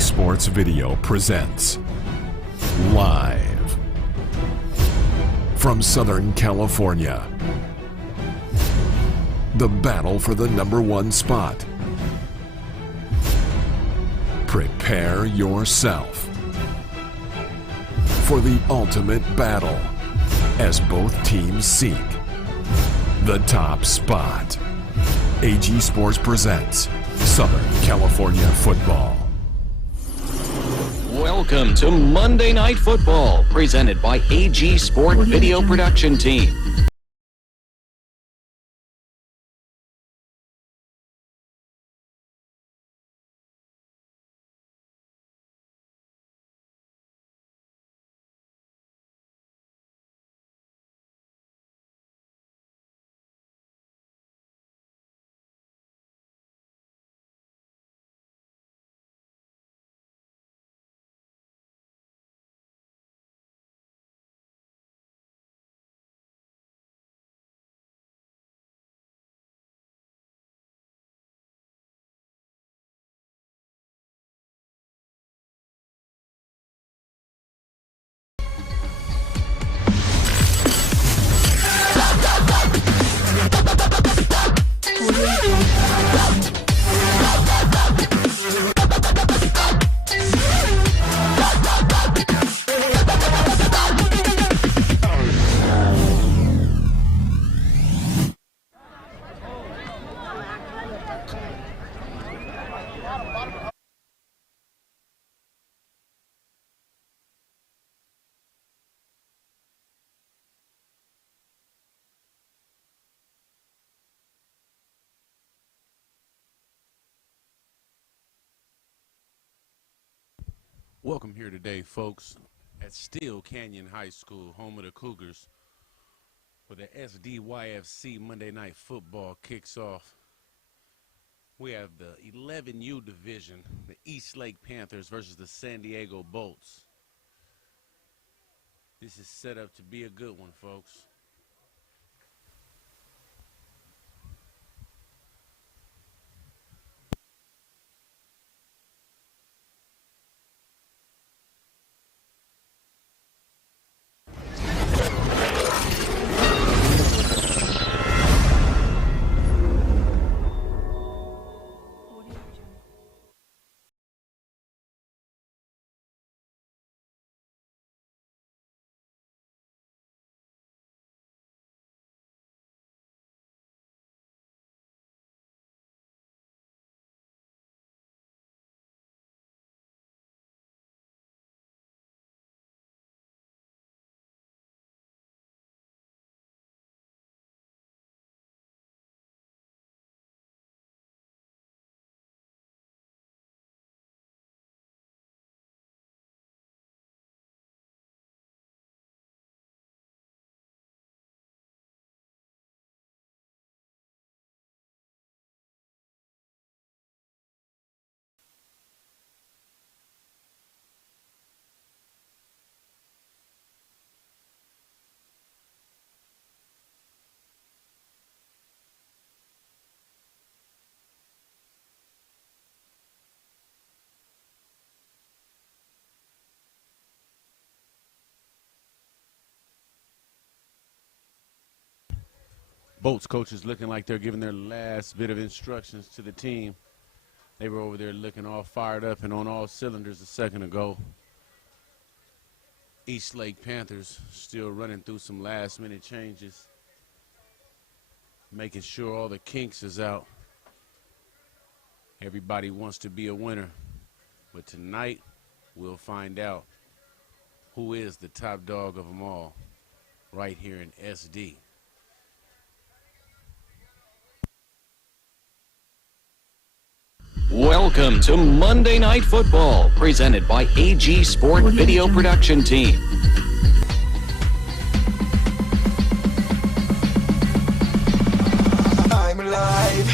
Sports Video presents live from Southern California, the battle for the #1 spot. Prepare yourself for the ultimate battle as both teams seek the top spot. AG Sports presents Southern California Football. Welcome to Monday Night Football, presented by AG Sport Video Production Team. Welcome here today, folks, at Steel Canyon High School, home of the Cougars, where the SDYFC Monday Night Football kicks off. We have the 11U division, the Eastlake Panthers versus the San Diego Bolts. This is set up to be a good one, folks. Bolts coaches looking like they're giving their last bit of instructions to the team. They were over there looking all fired up and on all cylinders a second ago. Eastlake Panthers still running through some last-minute changes, making sure all the kinks is out. Everybody wants to be a winner, but tonight we'll find out who is the top dog of them all right here in SD. Welcome to Monday Night Football, presented by AG Sport Video Production Team. I'm alive.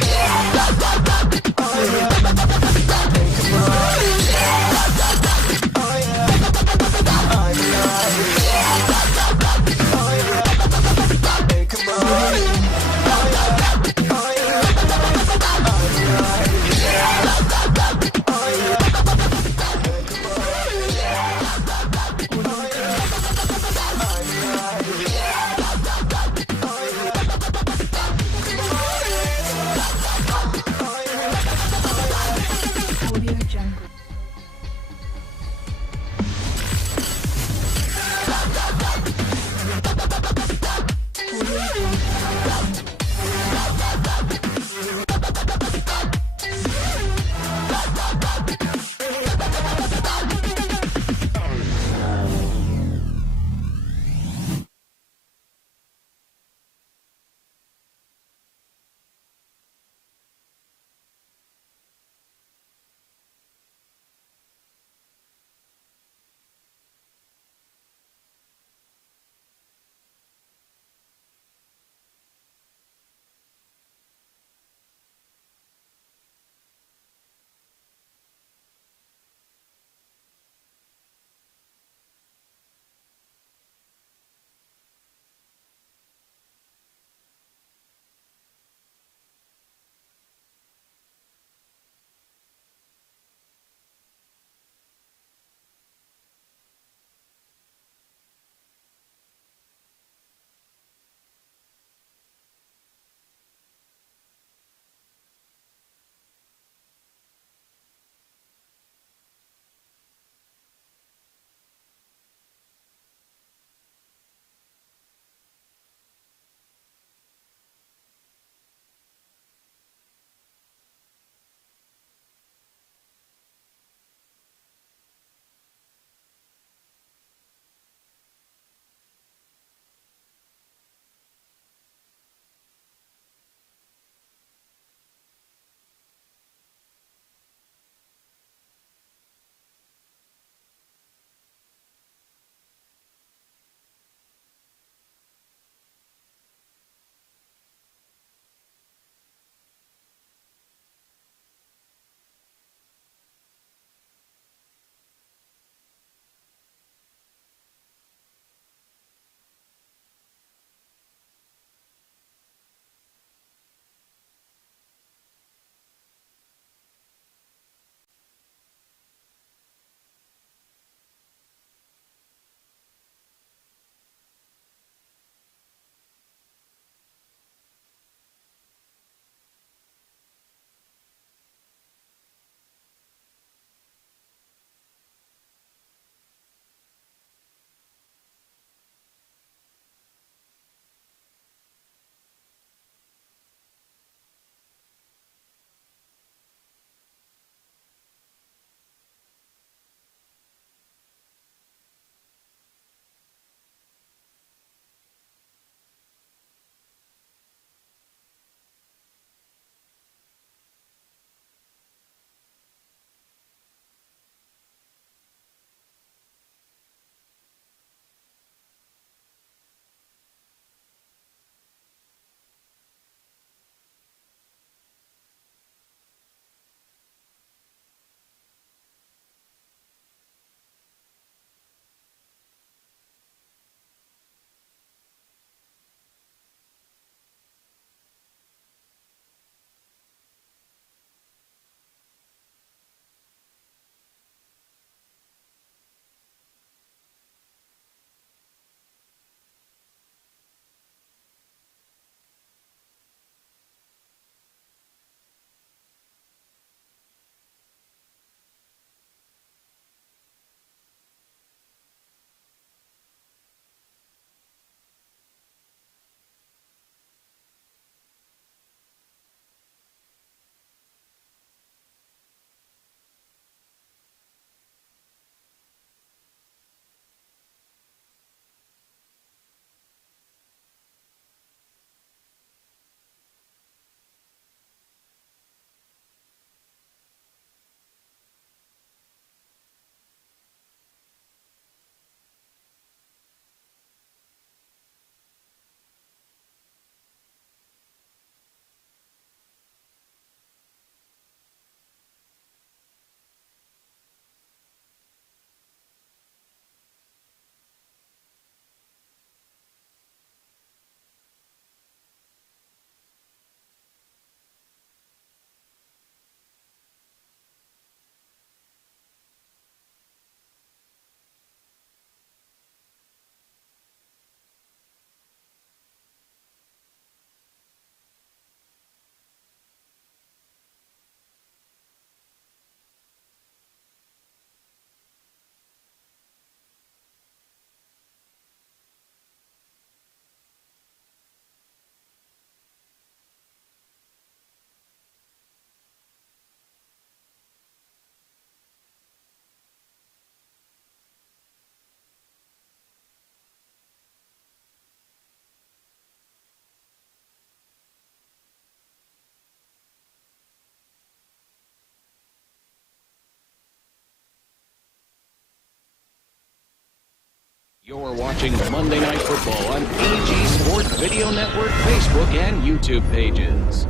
You're watching Monday Night Football on AG Sport Video Network, Facebook, and YouTube pages.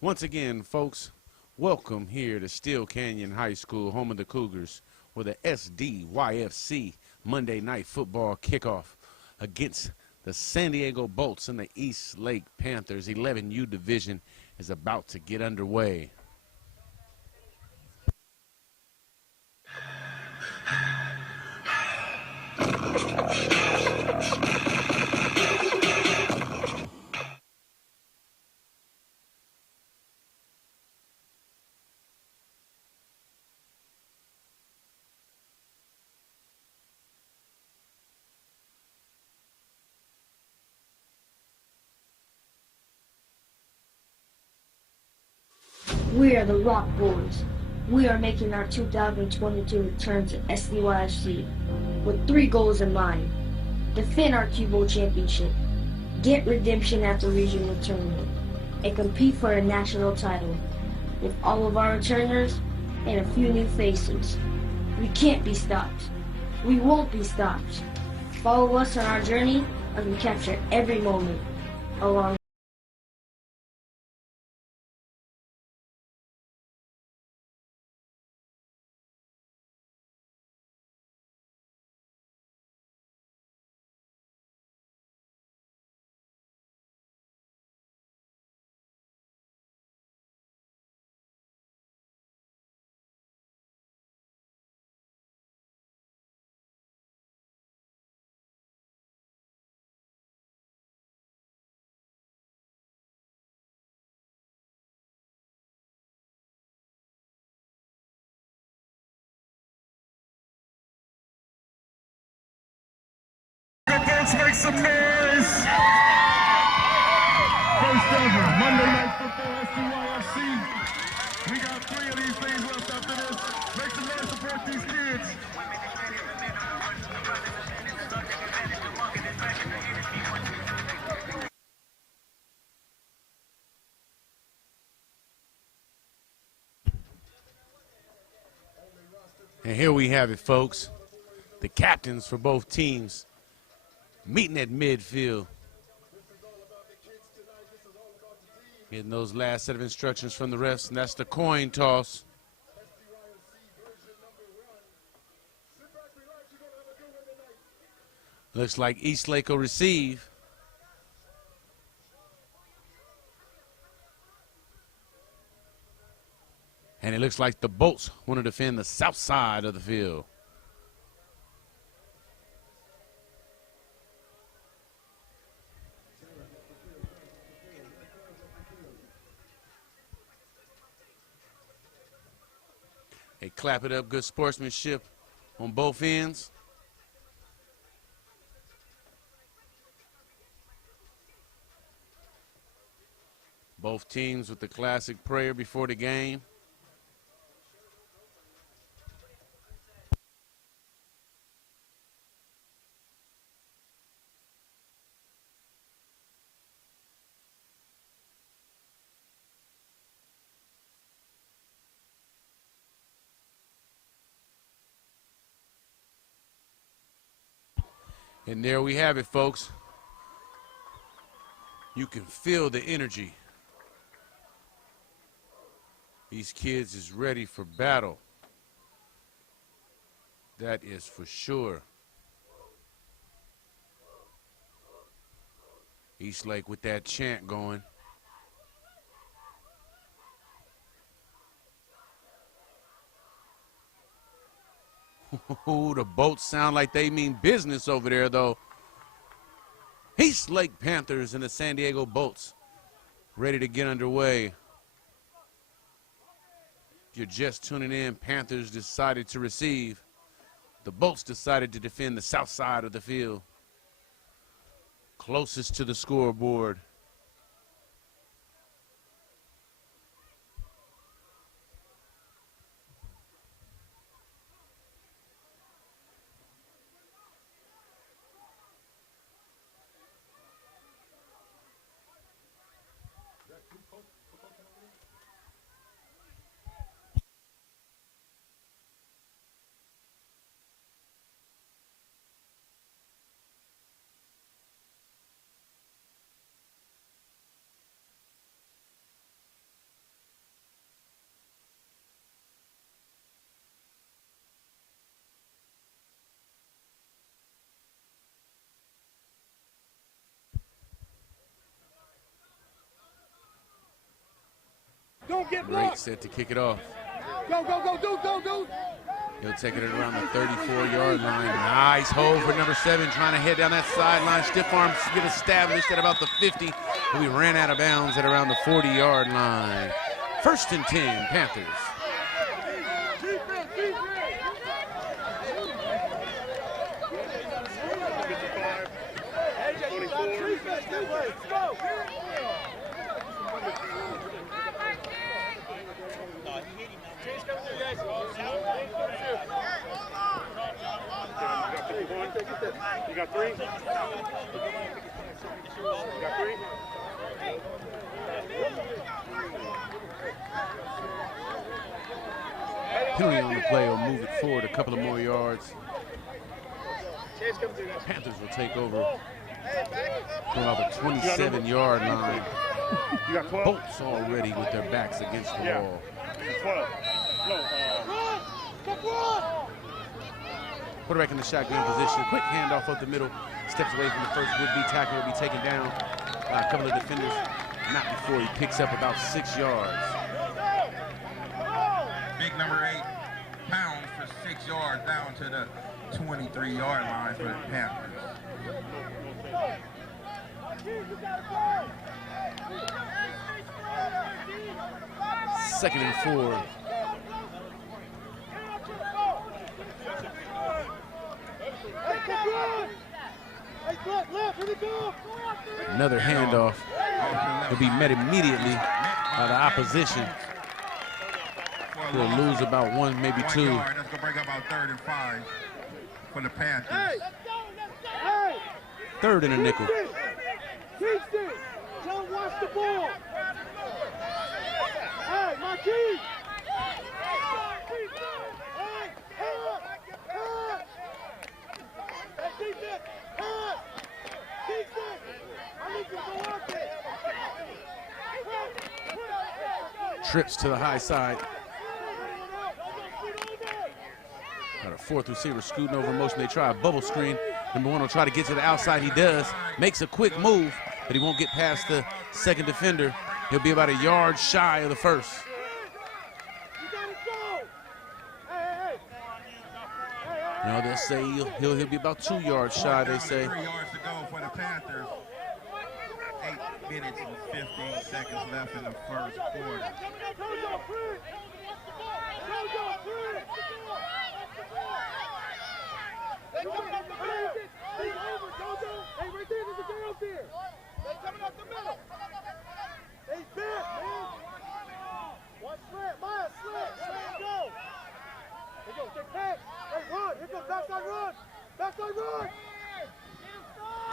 Once again, folks, welcome here to Steel Canyon High School, home of the Cougars, with the SDYFC Monday Night Football kickoff against the San Diego Bolts and the Eastlake Panthers. 11U division is about to get underway. We are the Rock Boys. We are making our 2022 return to SDYFC with 3 goals in mind. Defend our Q-Bowl championship, get redemption at the regional tournament, and compete for a national title. With all of our returners and a few new faces, we can't be stopped. We won't be stopped. Follow us on our journey as we capture every moment along. Let's make some noise! First ever Monday Night Football SDYFC. We got 3 of these things left after this. Make some noise, support these kids. And here we have it, folks. The captains for both teams meeting at midfield. Getting those last set of instructions from the refs, and that's the coin toss. Looks like Eastlake will receive. And it looks like the Bolts want to defend the south side of the field. They clap it up, good sportsmanship on both ends. Both teams with the classic prayer before the game. And there we have it, folks. You can feel the energy. These kids is ready for battle. That is for sure. Eastlake with that chant going. The Bolts sound like they mean business over there, though. Eastlake Panthers and the San Diego Bolts ready to get underway. If you're just tuning in, Panthers decided to receive. The Bolts decided to defend the south side of the field, closest to the scoreboard. Don't get Great blocked. set to kick it off. Go, go, go, dude, go, dude. He'll take it at around the 34-yard line. Nice hold for number 7, trying to head down that sideline. Stiff arms get established at about the 50. But we ran out of bounds at around the 40-yard line. 1st and 10, Panthers. You got 3? You got 3? Penalty on the play will move it forward a couple of more yards. Panthers will take over from about the 27-yard line. You got 12? Bolts already with their backs against the wall. 12. Quarterback in the shotgun position. Quick handoff up the middle. Steps away from the first would-be tackle. Will be taken down by a couple of defenders. Not before he picks up about 6 yards. Big number 8 pounds for 6 yards down to the 23-yard line for the Panthers. Second and 4. Another handoff. Will be met immediately by the opposition. He'll lose about 1, maybe 2. That's going to bring up about 3rd and 5 for the Panthers. 3rd and a nickel. Kingston, don't watch the ball. Hey, Marquis. Trips to the high side. Got a 4th receiver scooting over motion. They try a bubble screen. Number 1 will try to get to the outside. He does. Makes a quick move, but he won't get past the 2nd defender. He'll be about a yard shy of the 1st. No, they'll say he'll be about 2 yards shy, they say. 3 yards to go for the Panthers. 8 minutes and 15 seconds left in the first quarter.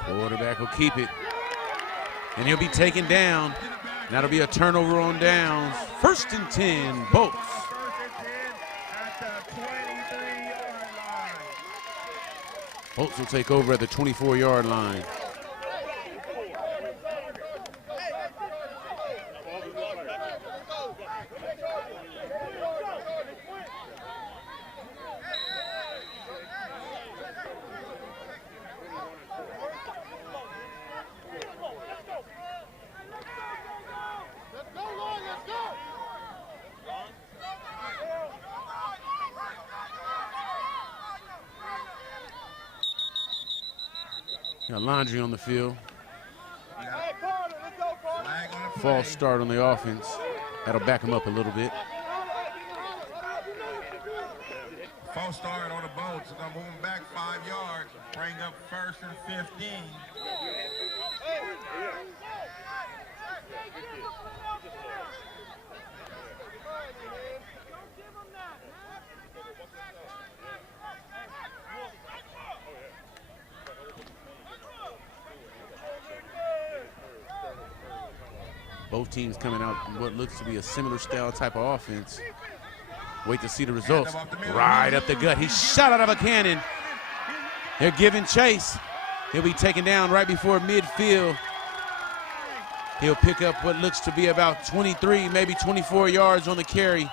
Quarterback will keep it. And he'll be taken down. That'll be a turnover on downs. 1st and 10, Bolts. Bolts will take over at the 24-yard line. Got Laundry on the field. False start on the offense. That'll back him up a little bit. False start on the Bolts. We're going to move them back 5 yards. Bring up 1st and 15. Both teams coming out in what looks to be a similar style type of offense. Wait to see the results. Right up the gut. He shot out of a cannon. They're giving chase. He'll be taken down right before midfield. He'll pick up what looks to be about 23, maybe 24 yards on the carry.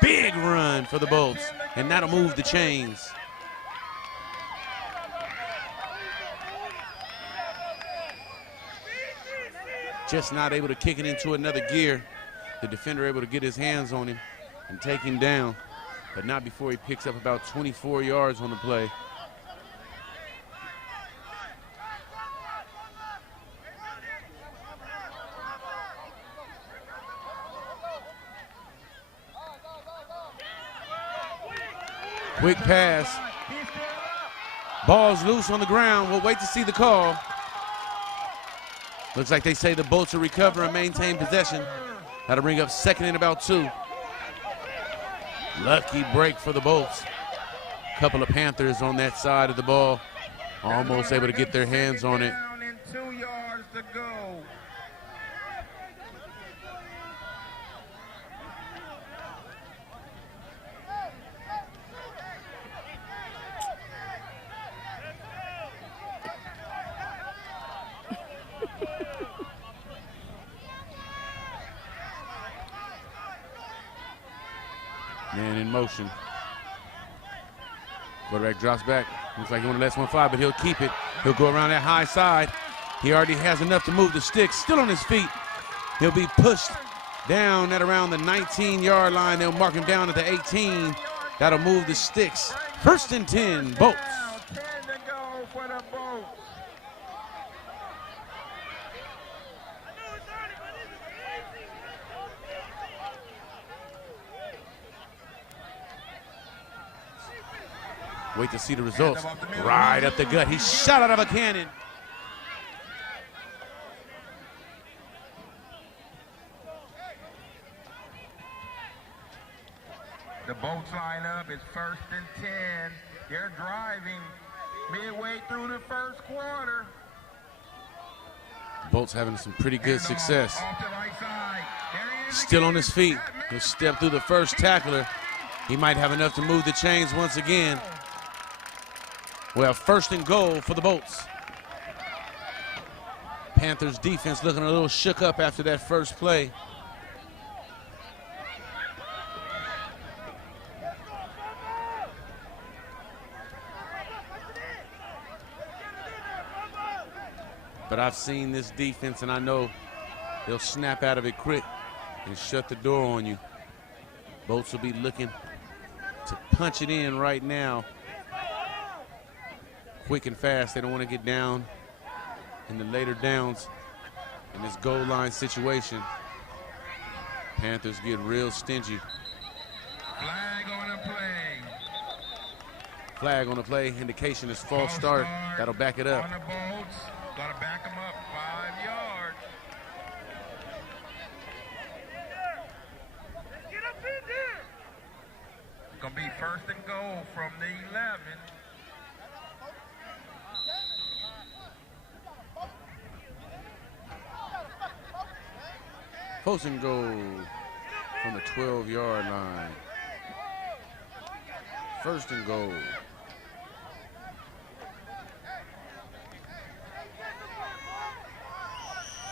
Big run for the Bolts, and that'll move the chains. Just not able to kick it into another gear. The defender able to get his hands on him and take him down, but not before he picks up about 24 yards on the play. Quick pass. Ball's loose on the ground. We'll wait to see the call. Looks like they say the Bolts will recover and maintain possession. That'll bring up 2nd and about 2. Lucky break for the Bolts. Couple of Panthers on that side of the ball. Almost able to get their hands on it. 2 yards to go. Man in motion. Quarterback drops back. Looks like he want to let one fly, but he'll keep it. He'll go around that high side. He already has enough to move the sticks. Still on his feet. He'll be pushed down at around the 19-yard line. They'll mark him down at the 18. That'll move the sticks. 1st and 10, Bolts. 10 to go for the Bolts. Wait to see the results. Right up the gut. He shot out of a cannon. The Bolts line up. It's 1st and 10. They're driving midway through the 1st quarter. Bolts having some pretty good success. Off the right side. There he is Still on again. his feet. He'll step through the first tackler. He might have enough to move the chains once again. Well, 1st and goal for the Bolts. Panthers defense looking a little shook up after that first play. But I've seen this defense, and I know they'll snap out of it quick and shut the door on you. Bolts will be looking to punch it in right now. Quick and fast. They don't want to get down in the later downs in this goal line situation. Panthers get real stingy. Flag on the play. Flag on the play. Indication is false start. That'll back it up. On the Bolts. Gotta back them up 5 yards. It's gonna be 1st and goal from the 11. Post and goal from the 12-yard line. 1st and goal.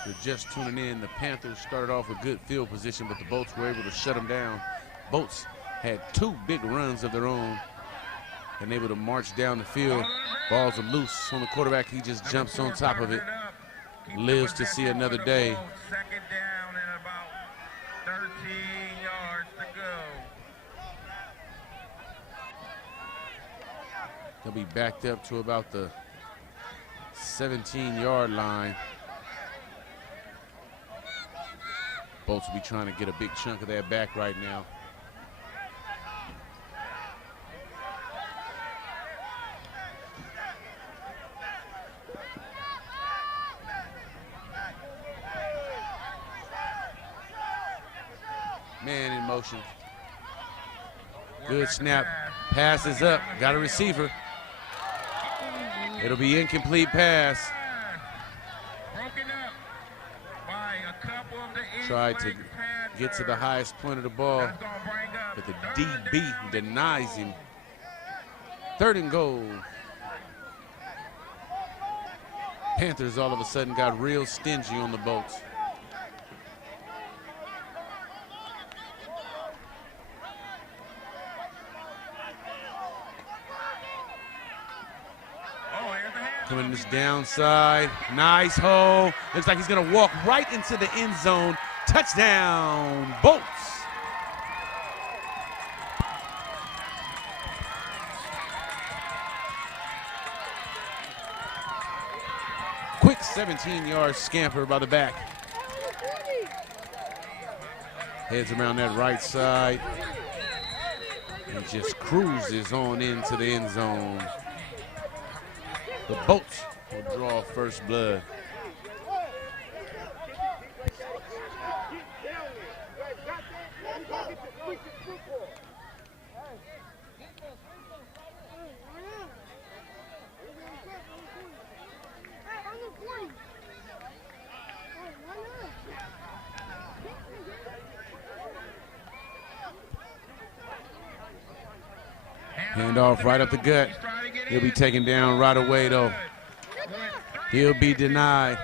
You're just tuning in. The Panthers started off with good field position, but the Bolts were able to shut them down. Bolts had 2 big runs of their own and able to march down the field. Balls are loose on the quarterback. He just jumps on top of it. Lives to see another day. 2nd down and about 13 yards to go. They'll be backed up to about the 17-yard line. Bolts will be trying to get a big chunk of that back right now. motion. Good snap. Pass is up. Got a receiver. It'll be incomplete pass. Broken up by a couple of the Tried to Eastlake get to the Panthers. highest point of the ball, That's gonna bring up but the third DB down. denies him. 3rd and goal. Panthers all of a sudden got real stingy on the Bolts. Oh, here's the hand. Coming this downside, nice hole. Looks like he's gonna walk right into the end zone. Touchdown, Bolts. Quick 17-yard scamper by the back. Heads around that right side. And just cruises on into the end zone. The Bolts will draw first blood. Handoff right up the gut. He'll be taken down right away, though. He'll be denied.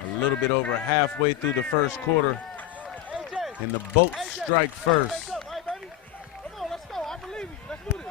A little bit over halfway through the first quarter, and the Bolts strike first. Come on, let's go. I believe you. Let's do this.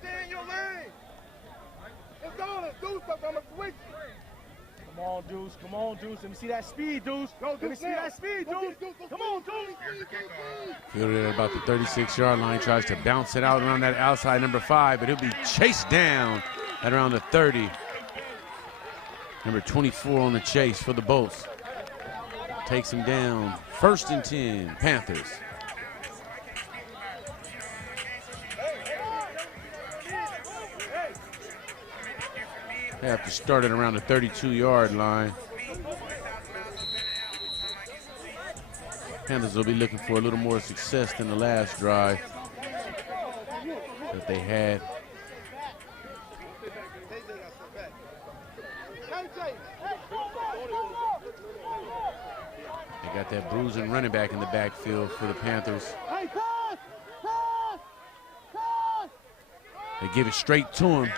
Stay in your lane. Let's go. Let's do something. I'm going to switch. Come on, Deuce. Come on, Deuce. Let me see that speed, Deuce. Let me see that speed, Deuce. Come on, Deuce. Fielded at about the 36-yard line, tries to bounce it out around that outside number 5, but he'll be chased down at around the 30. Number 24 on the chase for the Bolts. Takes him down. 1st and 10, Panthers. They have to start it around the 32-yard line. Panthers will be looking for a little more success than the last drive that they had. They got that bruising running back in the backfield for the Panthers. They give it straight to him,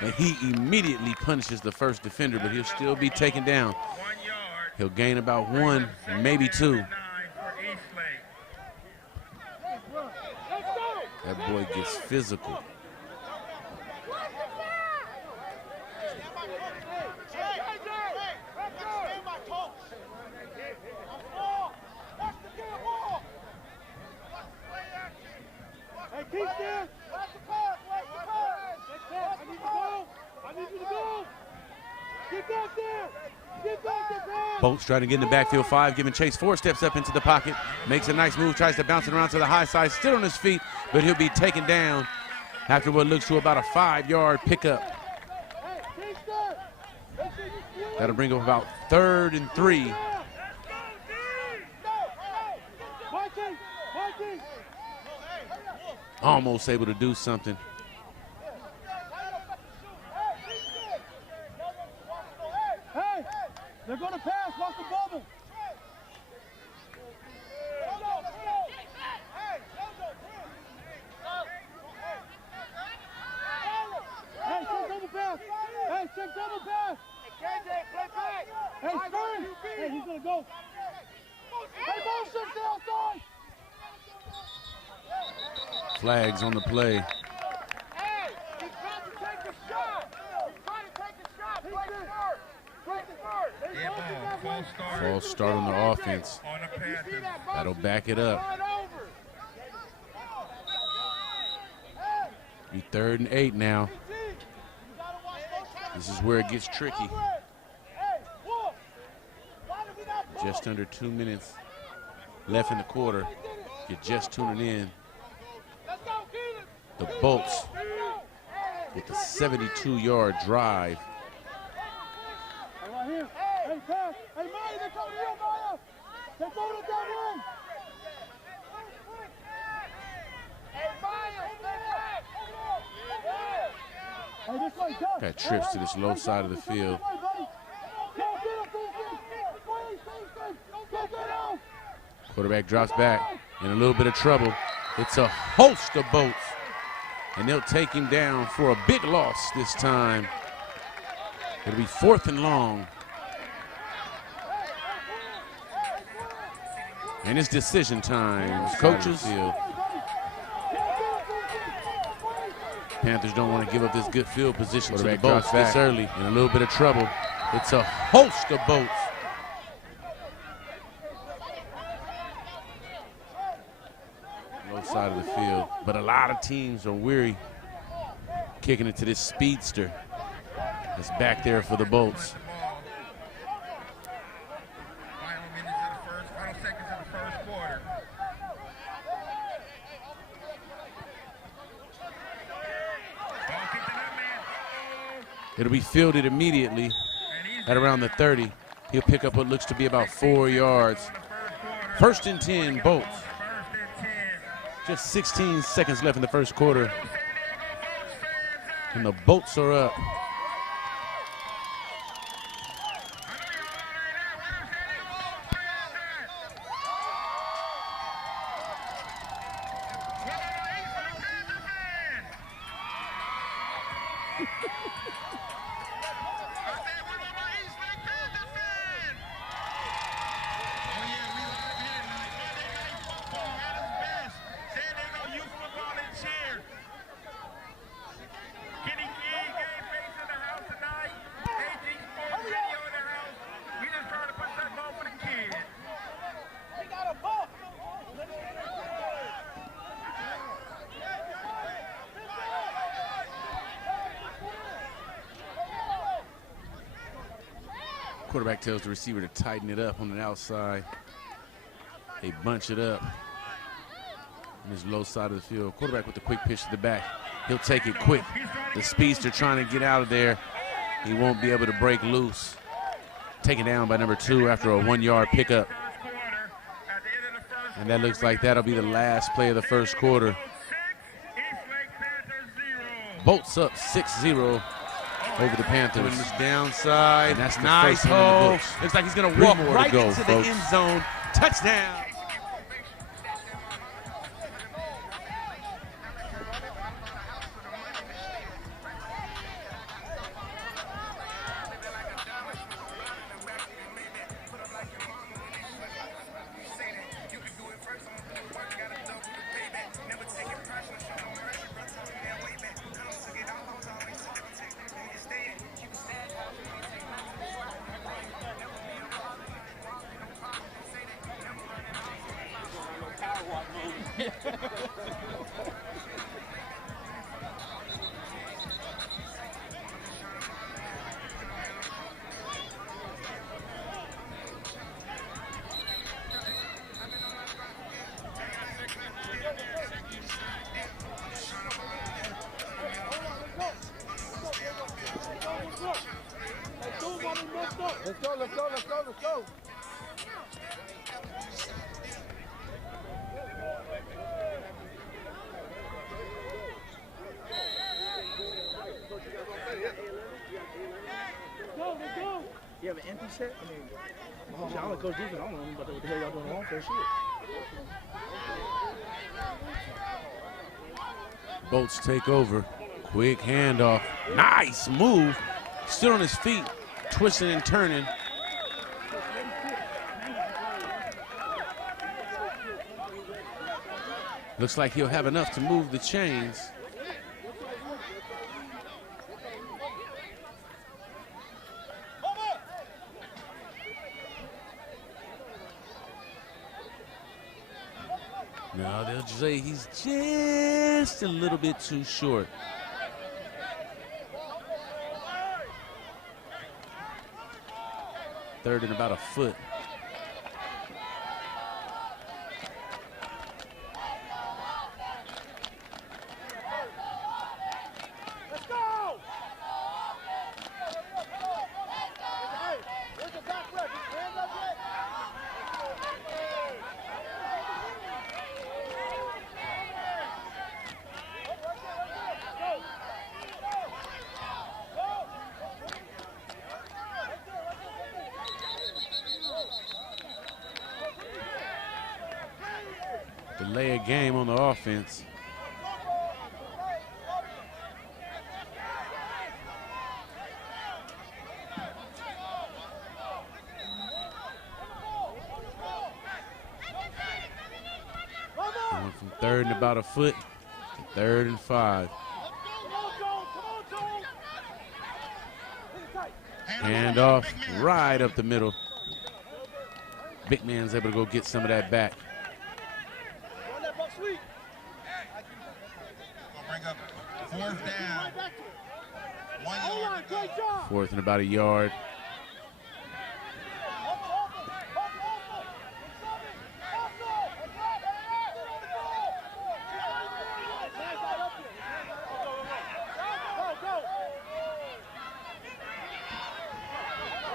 and he immediately punishes the first defender, but he'll still be taken down. He'll gain about 1, maybe 2. That boy gets physical. Bolts trying to get in the backfield 5, giving chase 4, steps up into the pocket, makes a nice move, tries to bounce it around to the high side, still on his feet, but he'll be taken down after what looks to about a 5-yard pickup. That'll bring up about 3rd and 3. Almost able to do something. They're going to pass. Watch the bubble. Hey, check double pass. Hey, check double pass. Hey, Spurn. Hey, he's going to go. Hey, motion to the outside. Flags on the play. Hey, he's trying to take a shot. He's trying to take a shot. Play smart. Play smart. Yeah, ball. Full start. False start on the offense. On the Panthers. That'll back it up. Be 3rd and 8 now. This is where it gets tricky. Just under 2 minutes left in the quarter. If you're just tuning in, the Bolts with the 72-yard drive. Hey, pass. Hey, Maya, they're coming to you, Maya. They're going to that room. Hey, Maya, stay back. Hey, this way, go. Got trips to this low side of the field. Quarterback drops back in a little bit of trouble. It's a host of Bolts, and they'll take him down for a big loss this time. It'll be 4th and long. And it's decision time. Coaches, Panthers don't want to give up this good field position to the Bolts this early. In a little bit of trouble. It's a host of Bolts. Low side of the field, but a lot of teams are weary kicking it to this speedster that's back there for the Bolts. Final seconds of the first quarter. Ball kicked to that man. It'll be fielded immediately at around the 30. He'll pick up what looks to be about 4 yards. 1st and 10, Bolts. Just 16 seconds left in the first quarter. And the Bolts are up. Quarterback tells the receiver to tighten it up on the outside. They bunch it up on this low side of the field. Quarterback with the quick pitch to the back. He'll take it quick. The speedster trying to get out of there. He won't be able to break loose. Taken down by number 2 after a 1-yard pickup. And that looks like that'll be the last play of the first quarter. Bolts up 6-0 over the Panthers. Doing this downside. And that's the nice hole. Looks like he's going to walk right into the end zone. Touchdown. Let's go. You have an empty set? I mean, I don't coach defense. I don't know what the hell y'all doing on offense. Shit. Bolts take over. Quick handoff. Nice move. Still on his feet, twisting and turning. Looks like he'll have enough to move the chains. No, they'll say he's just a little bit too short. Third and about a foot. Let's go! Hey, where's the back rep? Hands up yet? Delay a game on the offense. Going from third and about a foot to 3rd and 5. Hand off right up the middle. Big man's able to go get some of that back. Bring up 4th down. 1 yard to go. 4th and about a yard.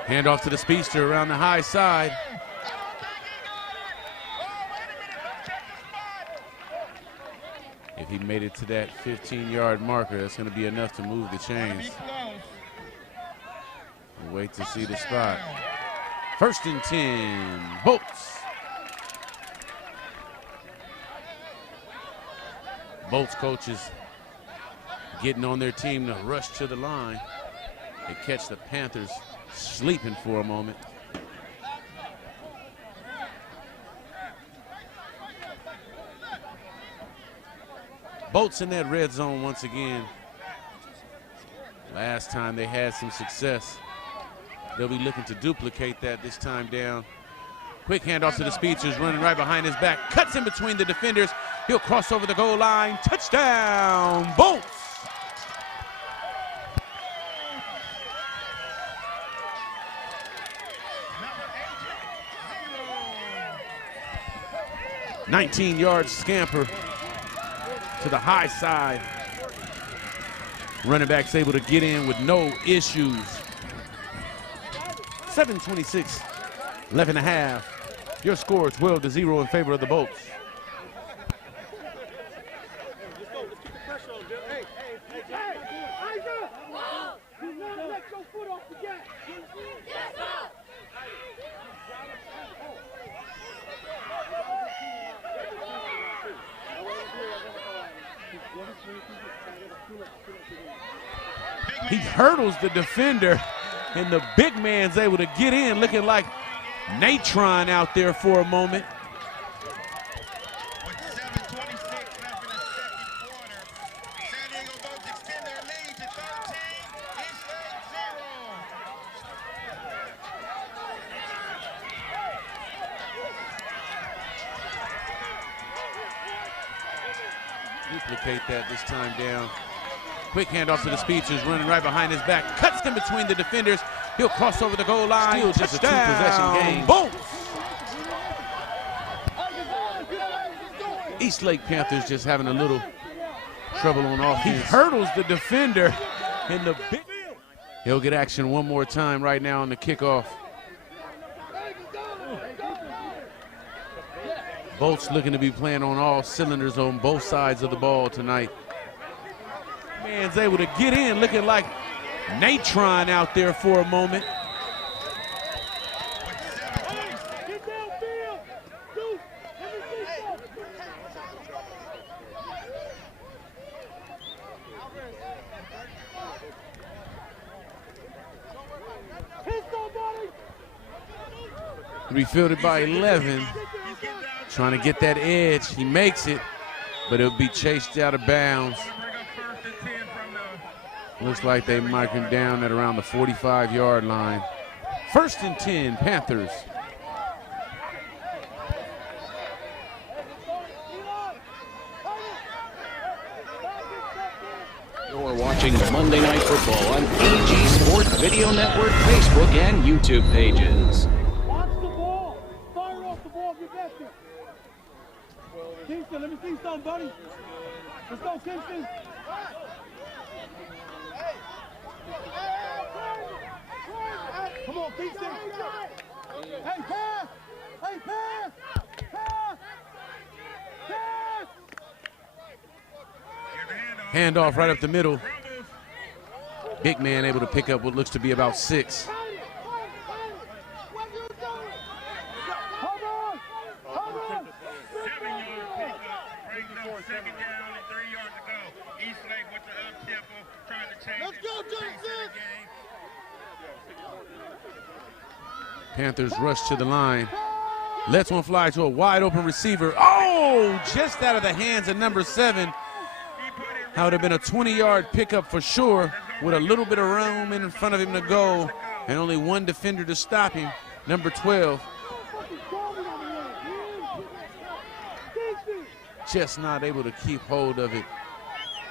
Hand off to the speedster around the high side. If he made it to that 15-yard marker, that's going to be enough to move the chains. We'll wait to see the spot. 1st and 10, Bolts. Bolts coaches getting on their team to rush to the line. They catch the Panthers sleeping for a moment. Bolts in that red zone once again. Last time they had some success. They'll be looking to duplicate that this time down. Quick handoff to the speedsters, running right behind his back. Cuts in between the defenders. He'll cross over the goal line. Touchdown, Bolts! "19-yard scamper to the high side. Running back's able to get in with no issues. 7:26 left and a half. Your score is 12-0 in favor of the Bolts. Let's go. Let's keep the pressure on, Jim. Hey, Isaac! Do not let your foot off the gas. Yes, sir! He hurdles the defender, and the big man's able to get in, looking like Natron out there for a moment. With 7:26 left in the 2nd quarter, San Diego Bolts extend their lead to 13. Eastlake 0. Duplicate that this time down. Quick handoff to the speedsters, running right behind his back. Cuts in between the defenders. He'll cross over the goal line. Still just a two-possession game. Bolts! Eastlake Panthers just having a little trouble on offense. He hurdles the defender in the big. He'll get action one more time right now on the kickoff. Bolts looking to be playing on all cylinders on both sides of the ball tonight. Man's able to get in, looking like Natron out there for a moment. Get downfield! Deuce, let me see you. Hit somebody! To be fielded by 11. Trying to get that edge. He makes it. but it'll be chased out of bounds. Looks like they mark him down at around the 45-yard line. 1st and 10, Panthers. You're watching Monday Night Football on AG Sport Video Network, Facebook, and YouTube pages. Watch the ball. Fire off the ball. Get back there. Kingston, let me see something, buddy. Let's go, Kingston. Come on, Kingston. Hey, pass. Hey, pass. Pass. Pass. Handoff right up the middle. Big man able to pick up what looks to be about 6. Eastlake with the up-tempo, trying to change. Let's go, Jackson! Panthers rush to the line. Lets one fly to a wide open receiver. Oh, just out of the hands of number 7. That would have been a 20-yard pickup for sure, with a little bit of room in front of him to go and only one defender to stop him, number 12. Just not able to keep hold of it.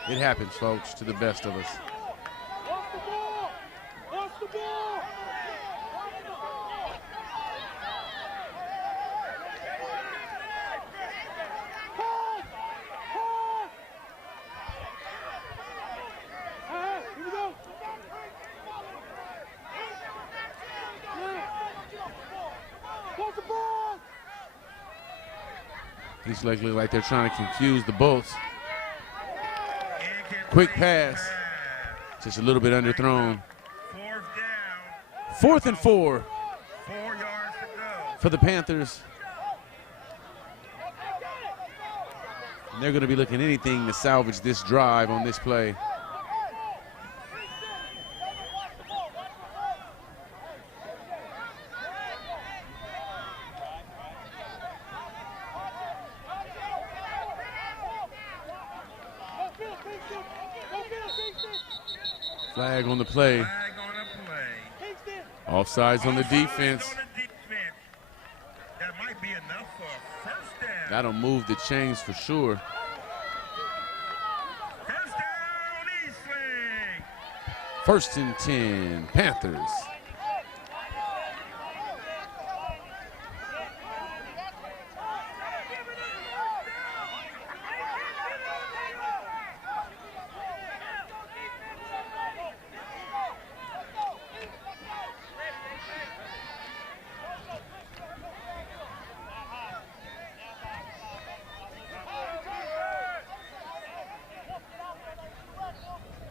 It happens, folks, to the best of us. Watch the ball! Watch the ball! Here we go! Watch the ball! These legs look like they're trying to confuse the Bolts. Quick pass. Just a little bit underthrown. 4th and 4. 4 yards to go. For the Panthers. And they're going to be looking anything to salvage this drive on this play. Flag on the play. Offsides on the defense. That might be enough for a first down. That'll move the chains for sure. First down, Eastlake. 1st and 10, Panthers.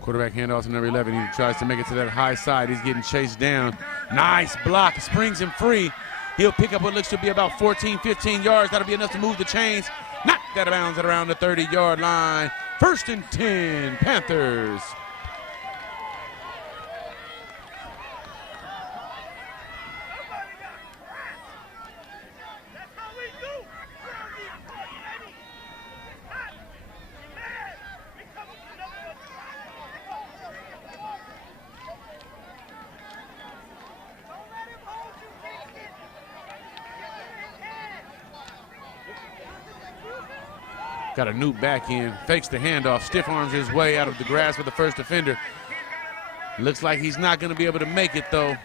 Quarterback handoff to number 11. He tries to make it to that high side. He's getting chased down. Nice block. Springs him free. He'll pick up what looks to be about 14, 15 yards. That'll be enough to move the chains. Knocked out of bounds at around the 30-yard line. 1st and 10, Panthers. Got a Newt back in, fakes the handoff, stiff arms his way out of the grasp of the first defender. Looks like he's not going to be able to make it, though.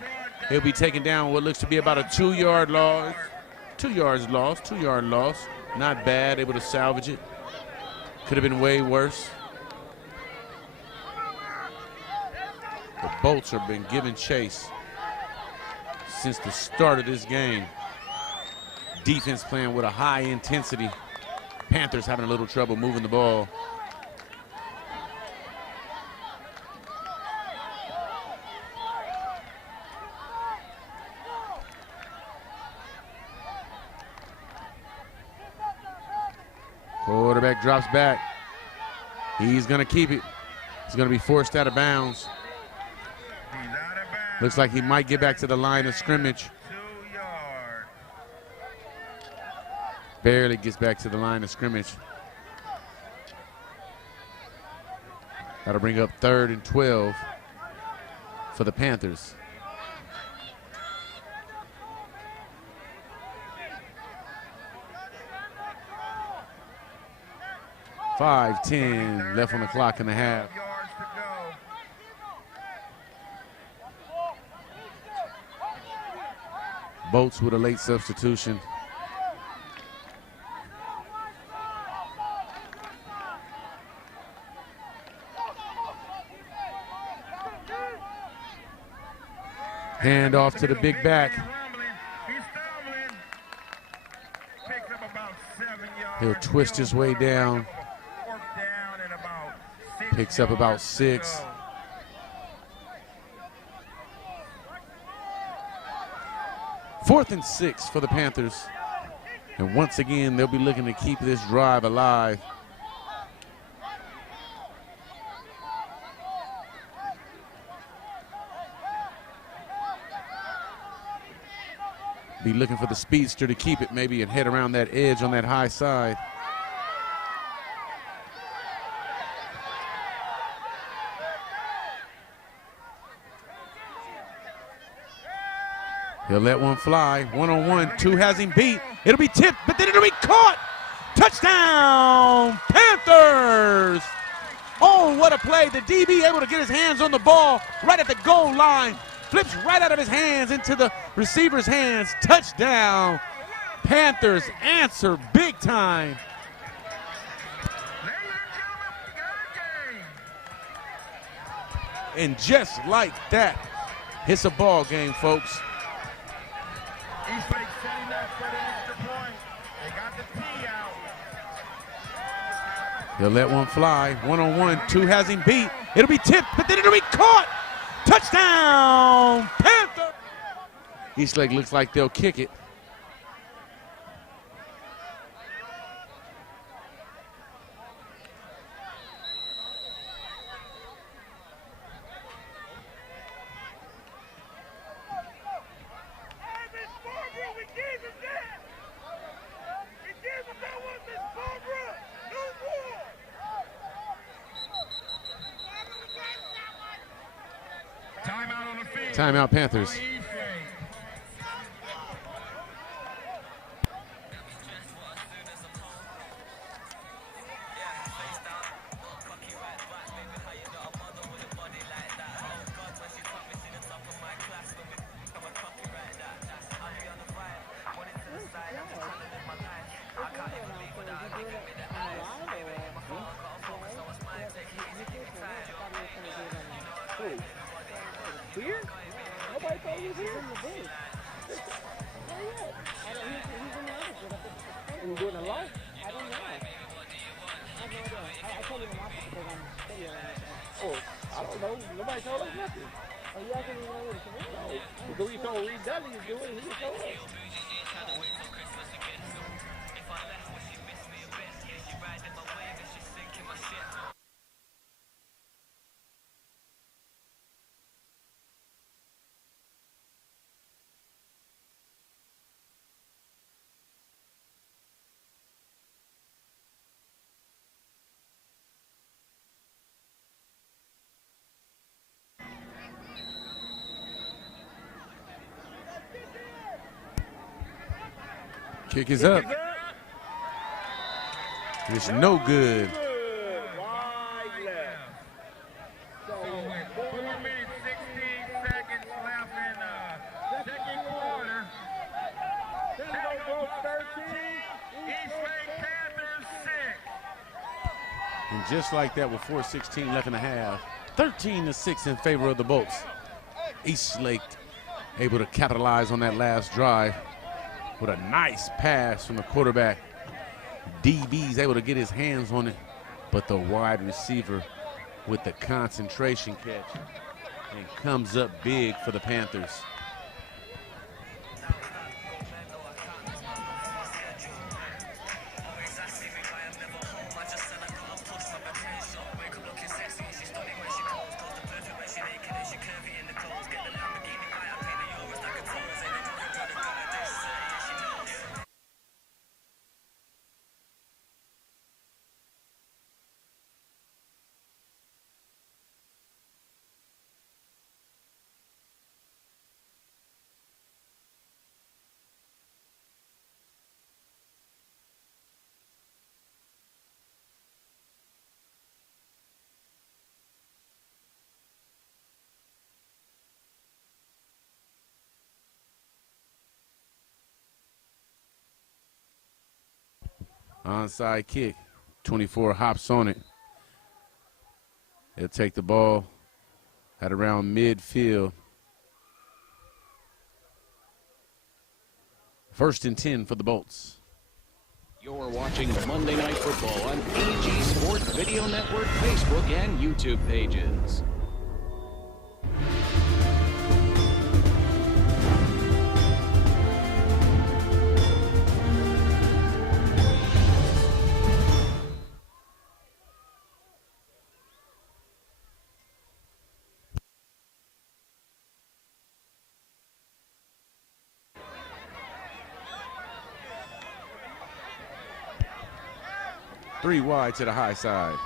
He'll be taken down what looks to be about a 2-yard loss. 2 yards loss, 2-yard loss. Not bad, able to salvage it. Could have been way worse. The Bolts have been giving chase since the start of this game. Defense playing with a high intensity. Panthers having a little trouble moving the ball. Quarterback drops back. He's going to keep it. He's going to be forced out of bounds. Looks like he might get back to the line of scrimmage. Barely gets back to the line of scrimmage. That'll bring up 3rd and 12 for the Panthers. $5:10 left on the clock in the half. Bolts with a late substitution. Hand off to the big back. He'll twist his way down. Picks up about 6. Fourth and 6 for the Panthers. And once again, they'll be looking to keep this drive alive. Be looking for the speedster to keep it maybe and head around that edge on that high side. He'll let one fly. 1-on-1. 2 has him beat. It'll be tipped, but then it'll be caught. Touchdown, Panthers. Oh, what a play. The DB able to get his hands on the ball right at the goal line. Flips right out of his hands into the receiver's hands. Touchdown. Panthers answer big time. And just like that, it's a ball game, folks. Eastlake setting up for the extra point. They got the T out. He'll let one fly. 1-on-1. 2 has him beat. It'll be tipped, but then it'll be caught. Touchdown, Panther! Eastlake looks like they'll kick it. Timeout, Panthers. Here? Nobody thought he was here. In the booth. Where you at? He's in the office. And doing a lot? I don't know. I have no idea. I told him in the office because I'm studying on that. Oh, I don't know. Nobody told us nothing. Oh, you actually didn't know what it was? No. Because we told Reed Dudley was doing it. He told us. Kick is up. It's no good. Wide left. So with 4 minutes, 16 seconds left in the second quarter. Takeover 13. Eastlake Panthers 6. And just like that with 4:16 left in the half, 13-6 in favor of the Bolts. Eastlake able to capitalize on that last drive with a nice pass from the quarterback. DB's able to get his hands on it, but the wide receiver with the concentration catch and comes up big for the Panthers. Onside kick. 24 hops on it. He'll take the ball at around midfield. 1st and 10 for the Bolts. You're watching Monday Night Football on AG Sport Video Network, Facebook, and YouTube pages. Three wide to the high side.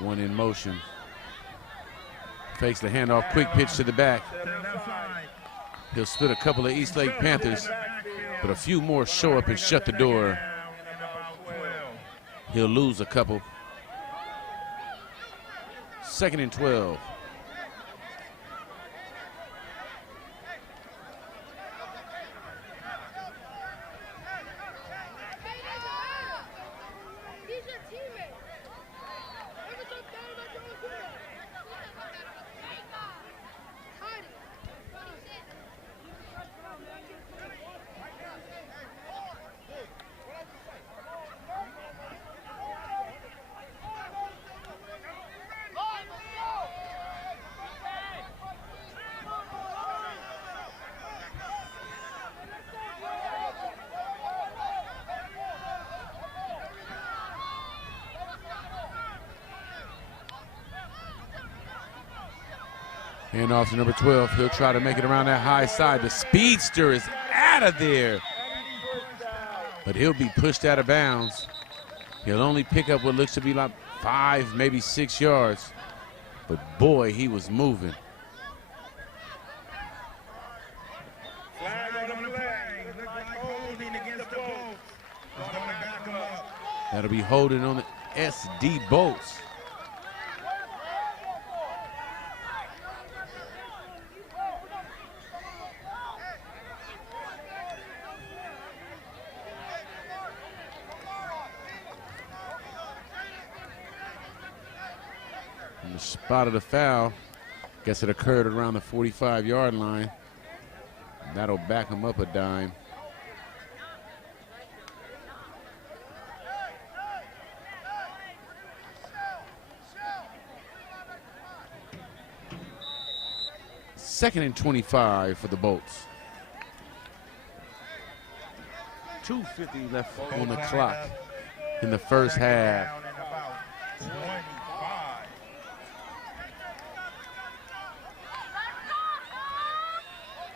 One in motion. Fakes the handoff, quick pitch to the back. He'll split a couple of Eastlake Panthers, but a few more show up and shut the door. He'll lose a couple. 2nd and 12. Hand off to number 12. He'll try to make it around that high side. The speedster is out of there. But he'll be pushed out of bounds. He'll only pick up what looks to be like 5, maybe 6 yards. But boy, he was moving. Flag on the play. Look like holding against the Bolts. It's going to back him up. That'll be holding on the SD Bolts. The spot of the foul, guess it occurred around the 45-yard line. That'll back him up a dime. Second and 25 for the Bolts. 2:50 left on the clock in the first half.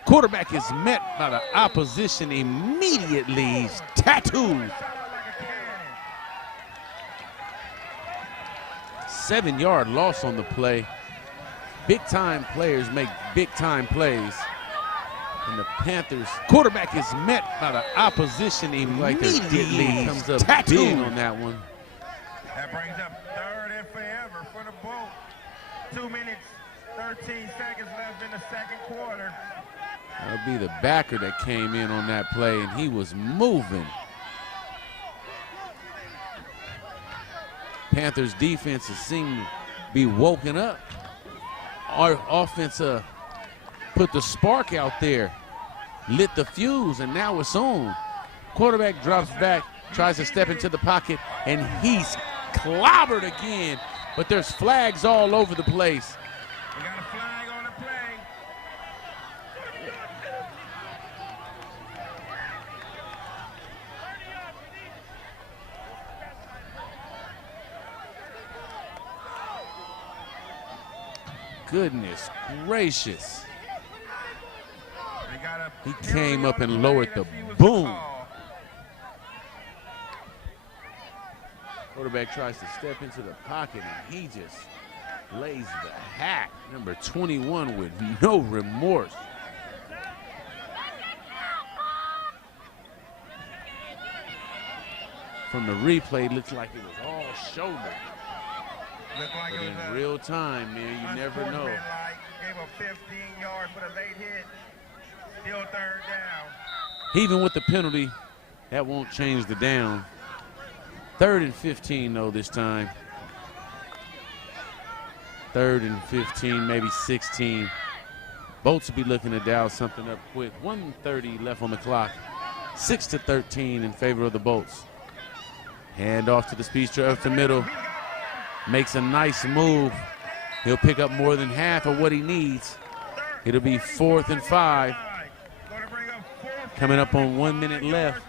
Quarterback is met by the opposition immediately. He's tattooed. 7-yard loss on the play. Big-time players make big-time plays. And the Panthers quarterback is met by the opposition immediately. Comes up big on that one. That brings up 3rd and forever for the Bolts. 2 minutes, 13 seconds left in the second quarter. That'll be the backer that came in on that play, and he was moving. Panthers defense has seemed to be woken up. Our offense put the spark out there, lit the fuse, and now it's on. Quarterback drops back, tries to step into the pocket, and he's clobbered again. But there's flags all over the place. We got a flag on the play. Goodness gracious. He came up and lowered the boom. Quarterback tries to step into the pocket and he just lays the hat. Number 21 with no remorse. From the replay, it looks like it was all shoulder. Like but in real time, man, you never know. Gave up 15 yards for the late hit. Still 3rd down. Even with the penalty, That won't change the down. 3rd and 15, though, this time. 3rd and 15, maybe 16. Bolts will be looking to dial something up quick. 1:30 left on the clock. 6-13 in favor of the Bolts. Hand off to the speedster up the middle. Makes a nice move. He'll pick up more than half of what he needs. It'll be 4th and 5. Coming up on 1 minute left.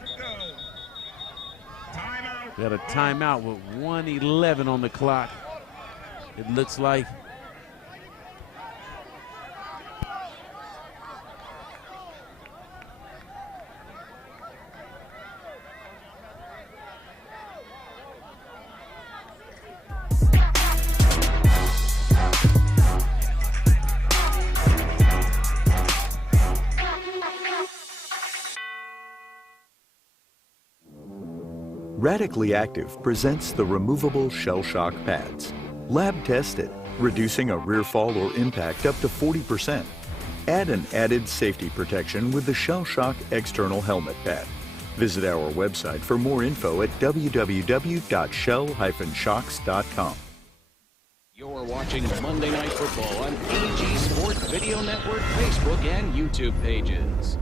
Got a timeout with 1:11 on the clock. It looks like. Radically Active presents the removable shell shock pads. Lab tested, reducing a rear fall or impact up to 40%. Add an added safety protection with the Shell Shock external helmet pad. Visit our website for more info at www.shell-shocks.com. You're watching Monday Night Football on AG Sport Video Network, Facebook, and YouTube pages.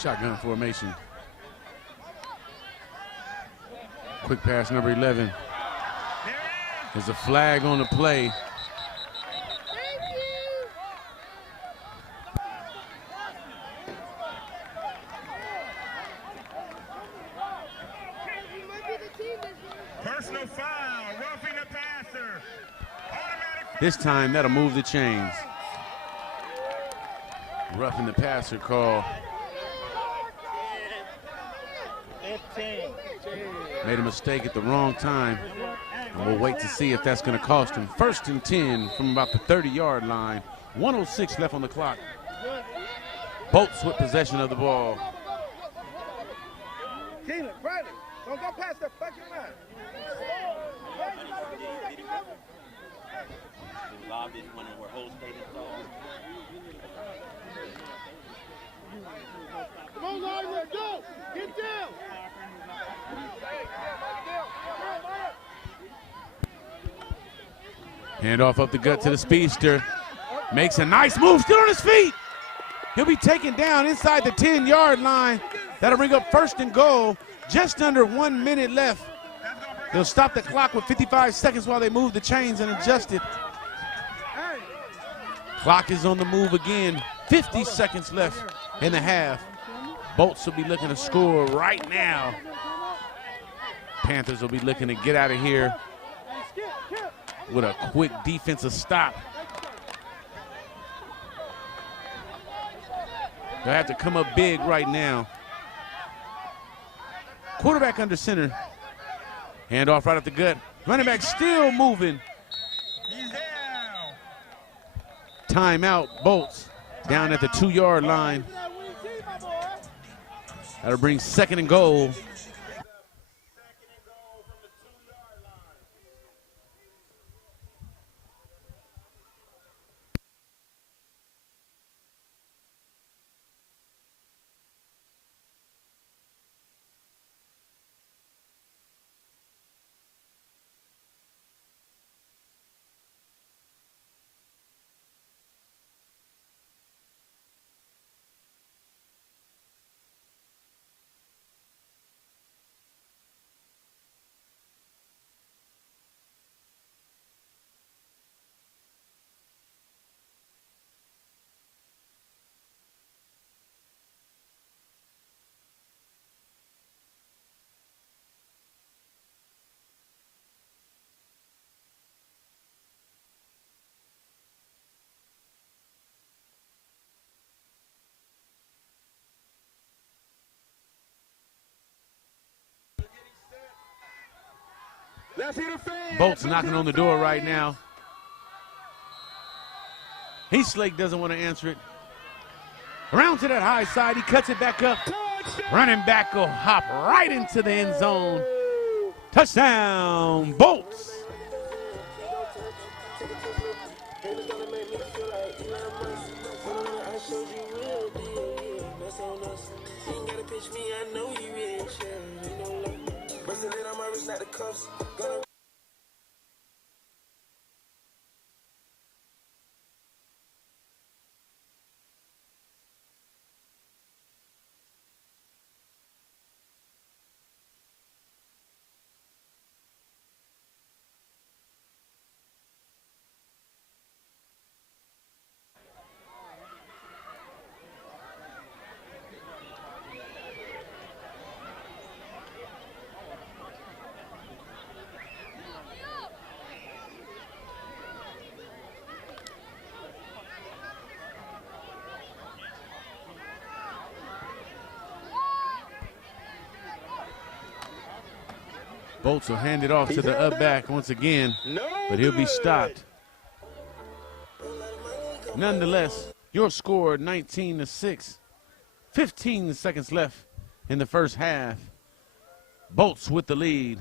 Shotgun formation. Quick pass number 11. There's a flag on the play. Personal foul, roughing the passer. This time that'll move the chains. Roughing the passer call. Made a mistake at the wrong time. And we'll wait to see if that's going to cost him. 1st and 10 from about the 30-yard line. 1:06 left on the clock. Bolts with possession of the ball. Keelan, Bradley, don't go past that fucking line. Come on, Larry, let's go. Get down. Hand off up the gut to the speedster. Makes a nice move, still on his feet. He'll be taken down inside the 10-yard line. That'll bring up 1st and goal. Just under 1 minute left. They'll stop the clock with 55 seconds while they move the chains and adjust it. Clock is on the move again. 50 seconds left in the half. Bolts will be looking to score right now. Panthers will be looking to get out of here with a quick defensive stop. They'll have to come up big right now. Quarterback under center. Hand off right at the gut. Running back still moving. Timeout, Bolts down at the 2-yard line. That'll bring 2nd and goal. Let's hear the fans. Bolt's knocking on the door right now. Eastlake doesn't want to answer it. Around to that high side, he cuts it back up. Running back will hop right into the end zone. Touchdown, Bolts. Bolts will hand it off to the up back once again, but he'll be stopped. Nonetheless, your score 19-6. 15 seconds left in the first half. Bolts with the lead.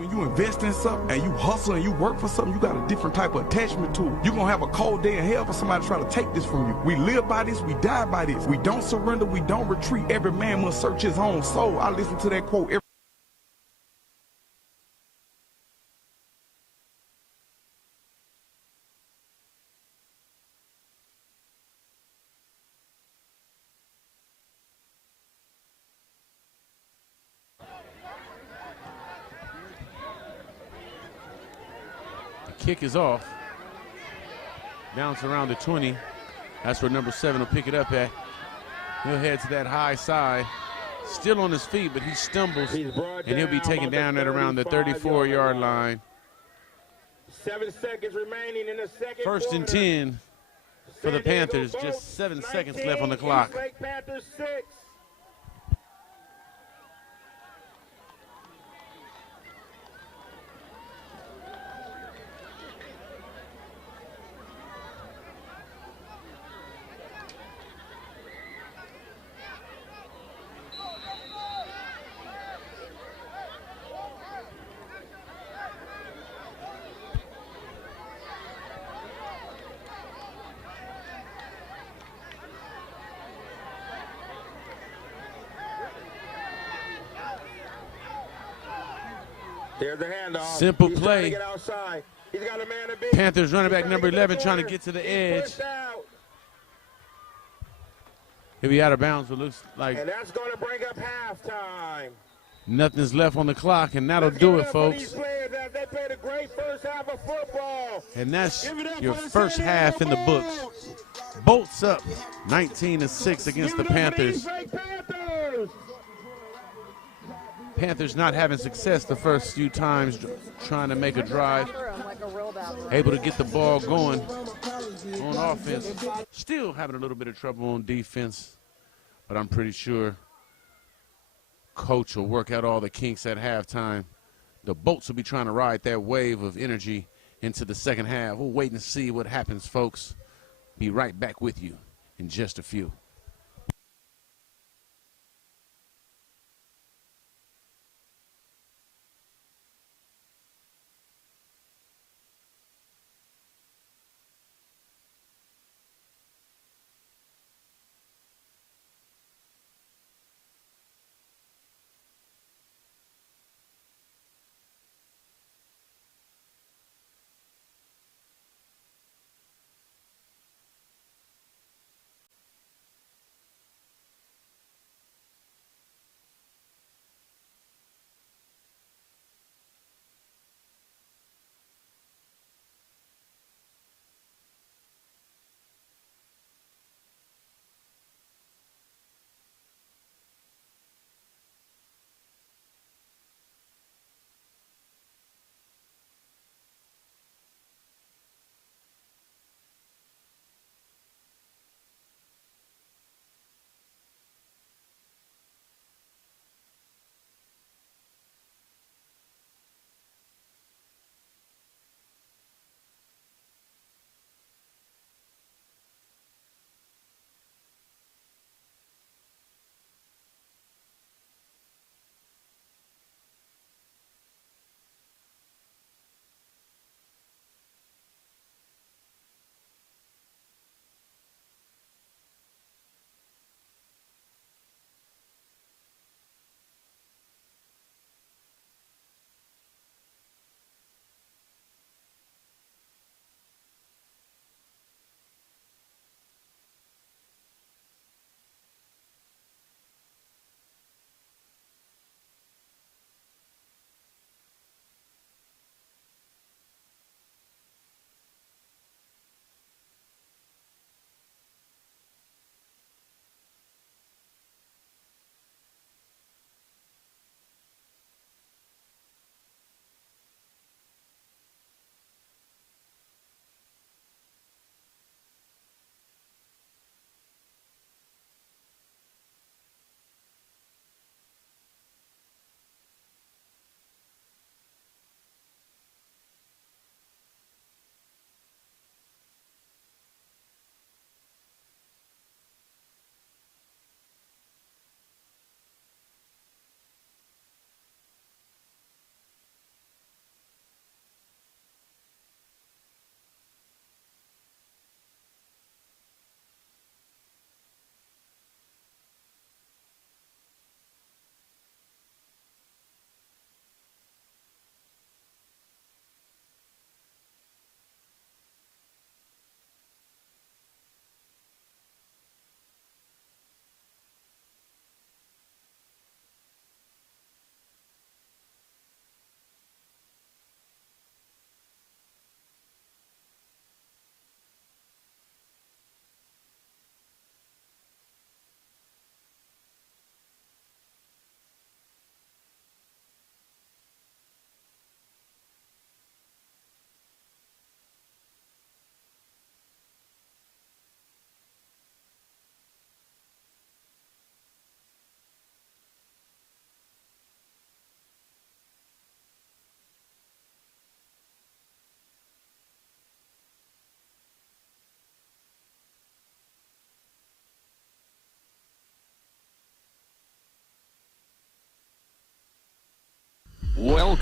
When you invest in something and you hustle and you work for something, you got a different type of attachment to it. You're going to have a cold day in hell for somebody trying to take this from you. We live by this, we die by this. We don't surrender, we don't retreat. Every man must search his own soul. I listen to that quote every Kick is off. Bounce around the 20. That's where number 7 will pick it up at. He'll head to that high side. Still on his feet, but he stumbles, and he'll be taken down at around the 34-yard line. 7 seconds remaining in the second First and 10 for the Panthers. Just 7 seconds left on the clock. Eastlake Panthers 6. There's the handoff. Simple play. He's outside. He's got a man to beat. Panthers running back number 11 trying to get to the edge. He'll be out of bounds, but looks like And that's going to bring up halftime. nothing's left on the clock, and that'll do it, folks. They played a great first half of football. And that's your first half in the books. Bolts up 19-6 against the Panthers. Panthers not having success the first few times trying to make a drive. Able to get the ball going on offense. Still having a little bit of trouble on defense, but I'm pretty sure coach will work out all the kinks at halftime. The Bolts will be trying to ride that wave of energy into the second half. We'll wait and see what happens, folks. Be right back with you in just a few.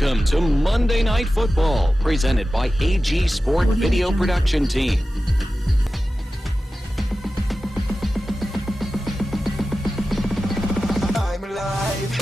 Welcome to Monday Night Football, presented by AG Sport Video Production Team. I'm alive.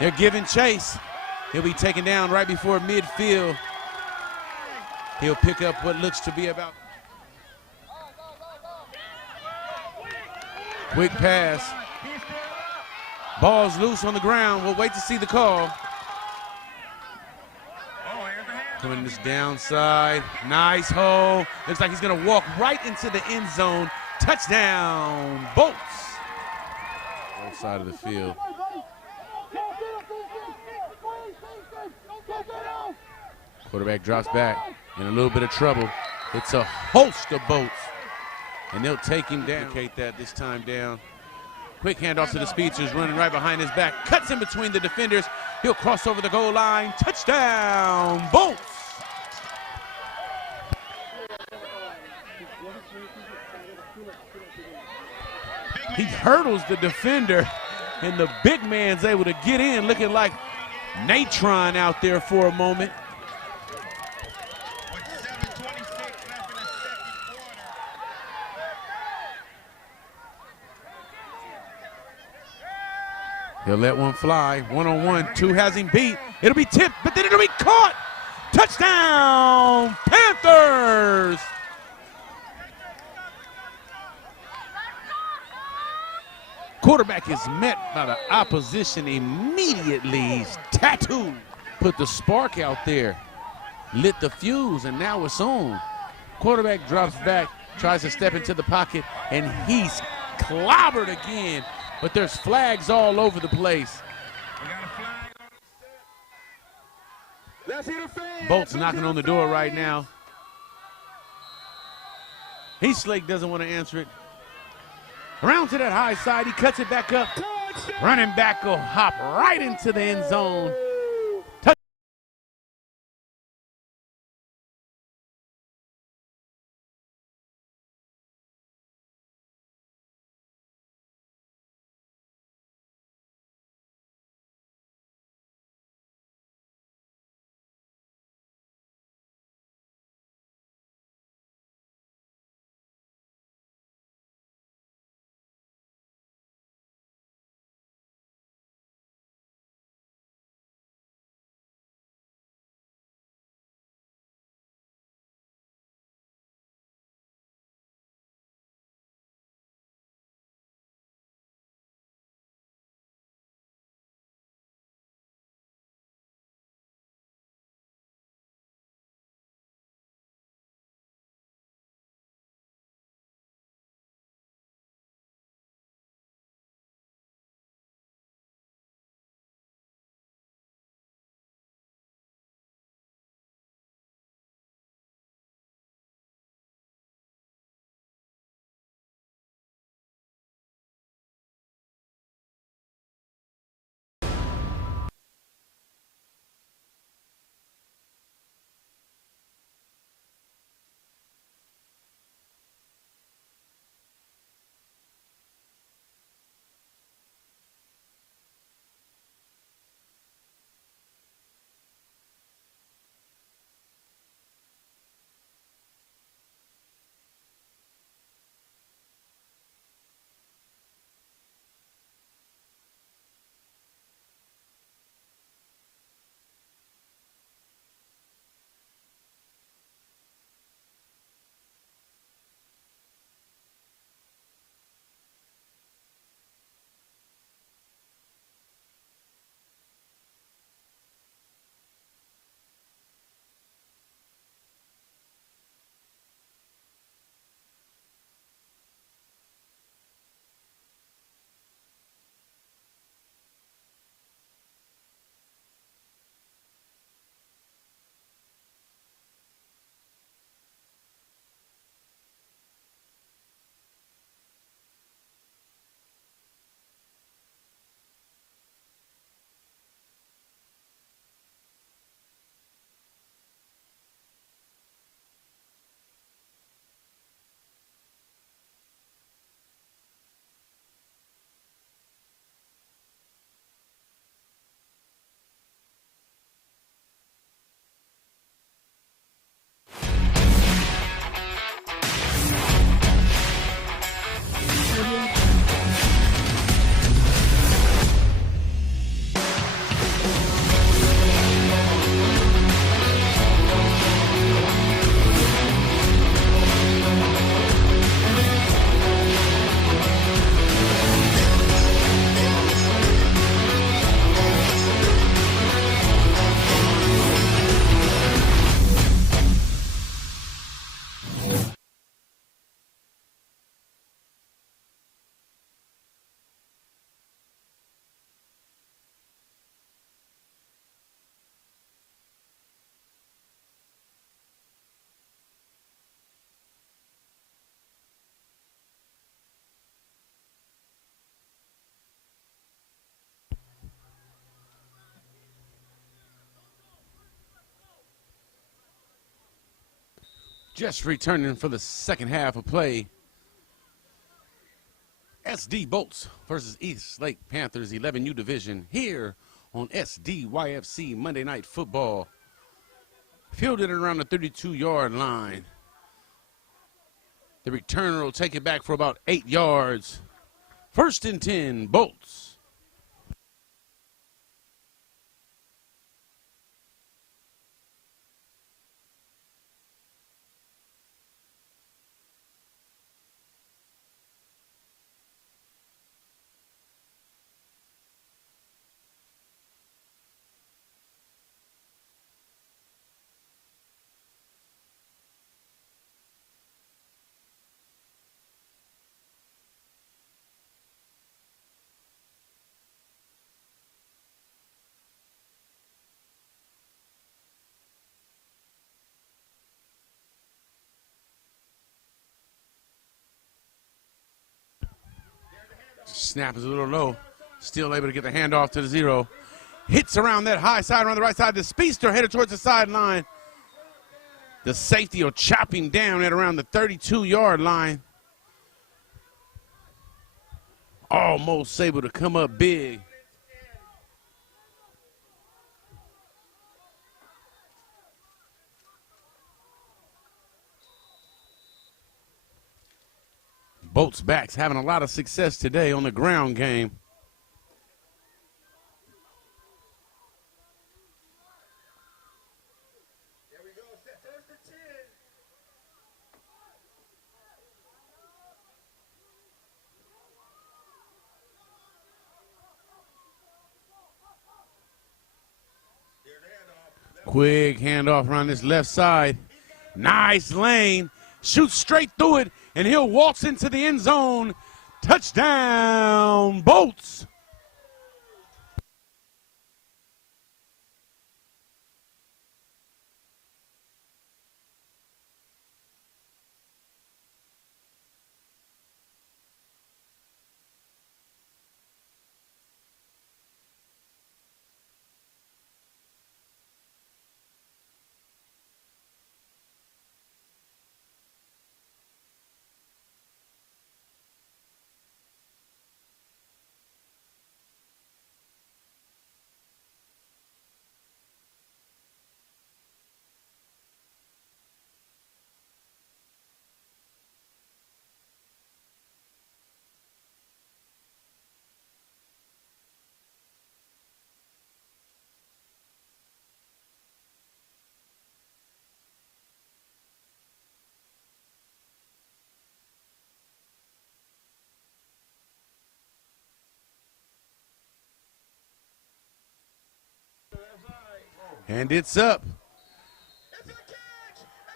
They're giving chase. He'll be taken down right before midfield. He'll pick up what looks to be about. Quick pass. Ball's loose on the ground. We'll wait to see the call. Coming this downside. Nice hole. Looks like he's going to walk right into the end zone. Touchdown, Bolts. Both side of the field. Quarterback drops back in a little bit of trouble. It's a host of Bolts, and they'll take him down. Indicate that this time down. Quick handoff to the speedsters, running right behind his back. Cuts in between the defenders. He'll cross over the goal line. Touchdown, Bolts. He hurdles the defender, and the big man's able to get in, looking like Natron out there for a moment. He'll let one fly. One-on-one. Two has him beat. It'll be tipped, but then it'll be caught. Touchdown, Panthers! Quarterback is met by the opposition immediately. He's tattooed. Put the spark out there. Lit the fuse, and now it's on. Quarterback drops back, tries to step into the pocket, and he's clobbered again. But there's flags all over the place. Bolts knocking on the door right now. Eastlake doesn't want to answer it. Around to that high side, he cuts it back up. Running back will hop right into the end zone. Just returning for the second half of play. SD Bolts versus Eastlake Panthers 11U division here on SDYFC Monday Night Football. Fielded around the 32-yard line. The returner will take it back for about 8 yards. 1st and 10, Bolts. Snap is a little low. Still able to get the handoff to the 0. Hits around that high side, around the right side. The speedster headed towards the sideline. The safety will chop him down at around the 32-yard line. Almost able to come up big. Bolts backs having a lot of success today on the ground game. There we go. Set 1st and 10. Quick handoff around this left side. Nice lane. Shoots straight through it, and he'll waltz into the end zone. Touchdown, Bolts. And it's up.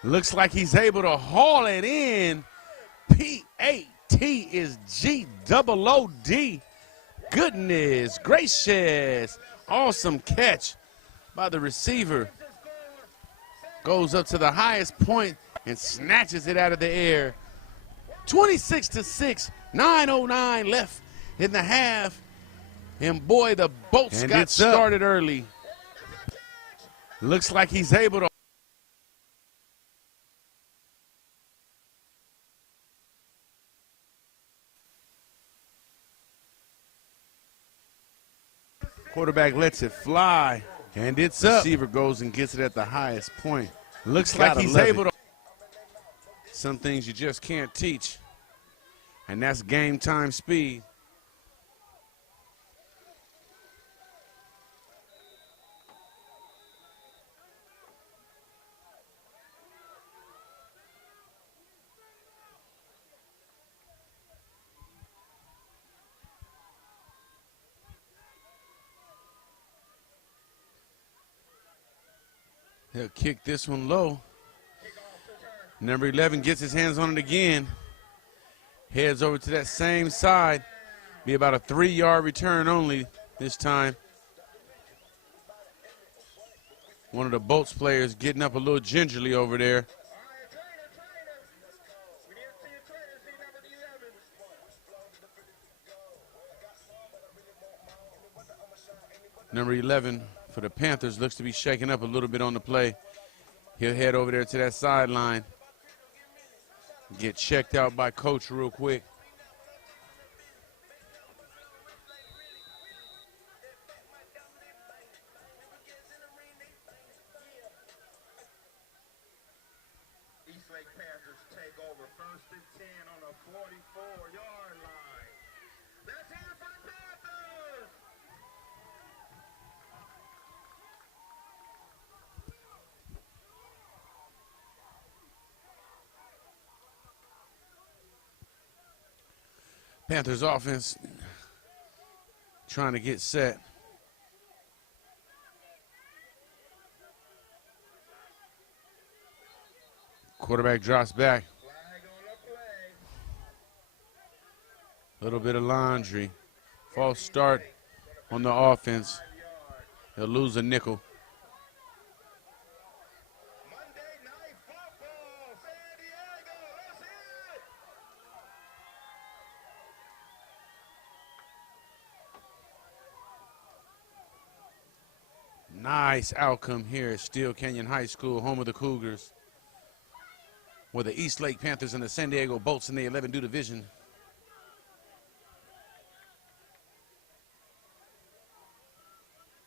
Looks like he's able to haul it in. P-A-T is G-O-O-D. Goodness gracious. Awesome catch by the receiver. Goes up to the highest point and snatches it out of the air. 26-6, 9:09 left in the half. And boy, the Bolts got started early. Looks like he's able to. Quarterback lets it fly, and it's up. Receiver goes and gets it at the highest point. Looks like he's able to. Some things you just can't teach, and that's game time speed. He'll kick this one low. Number 11 gets his hands on it again. Heads over to that same side. Be about a 3-yard return only this time. One of the Bolts players getting up a little gingerly over there. Number 11 for the Panthers looks to be shaking up a little bit on the play. He'll head over there to that sideline. Get checked out by coach real quick. Eastlake Panthers take over 1st and 10 on the 44-yard line. Let's hear it for the Panthers! Panthers offense trying to get set. Quarterback drops back. A little bit of laundry. False start on the offense. He'll lose a nickel. Monday Night Football, San Diego, let's hear it! Nice outcome here at Steel Canyon High School, home of the Cougars, where the Eastlake Panthers and the San Diego Bolts in the 11-2 division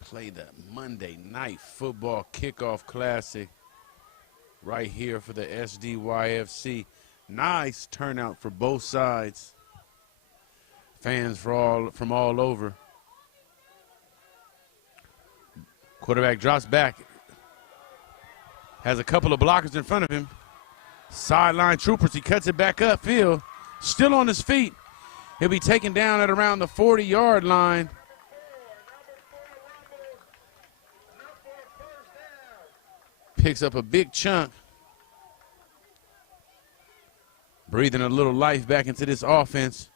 play the Monday Night Football Kickoff Classic right here for the SDYFC. Nice turnout for both sides. Fans from all over. Quarterback drops back. Has a couple of blockers in front of him. Sideline troopers, he cuts it back upfield. Still on his feet. He'll be taken down at around the 40-yard line. Picks up a big chunk. Breathing a little life back into this offense.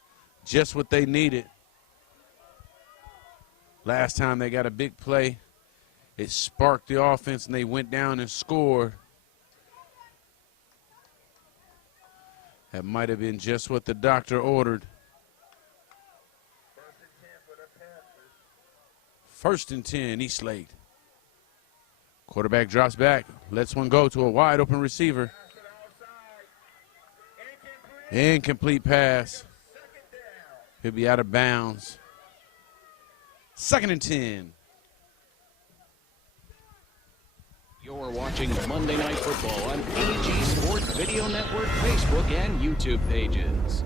Just what they needed. Last time they got a big play, it sparked the offense and they went down and scored. That might have been just what the doctor ordered. 1st and 10, Eastlake. Quarterback drops back, lets one go to a wide open receiver. Incomplete pass. He'll be out of bounds. 2nd and 10. You're watching Monday Night Football on AG Sport Video Network, Facebook, and YouTube pages.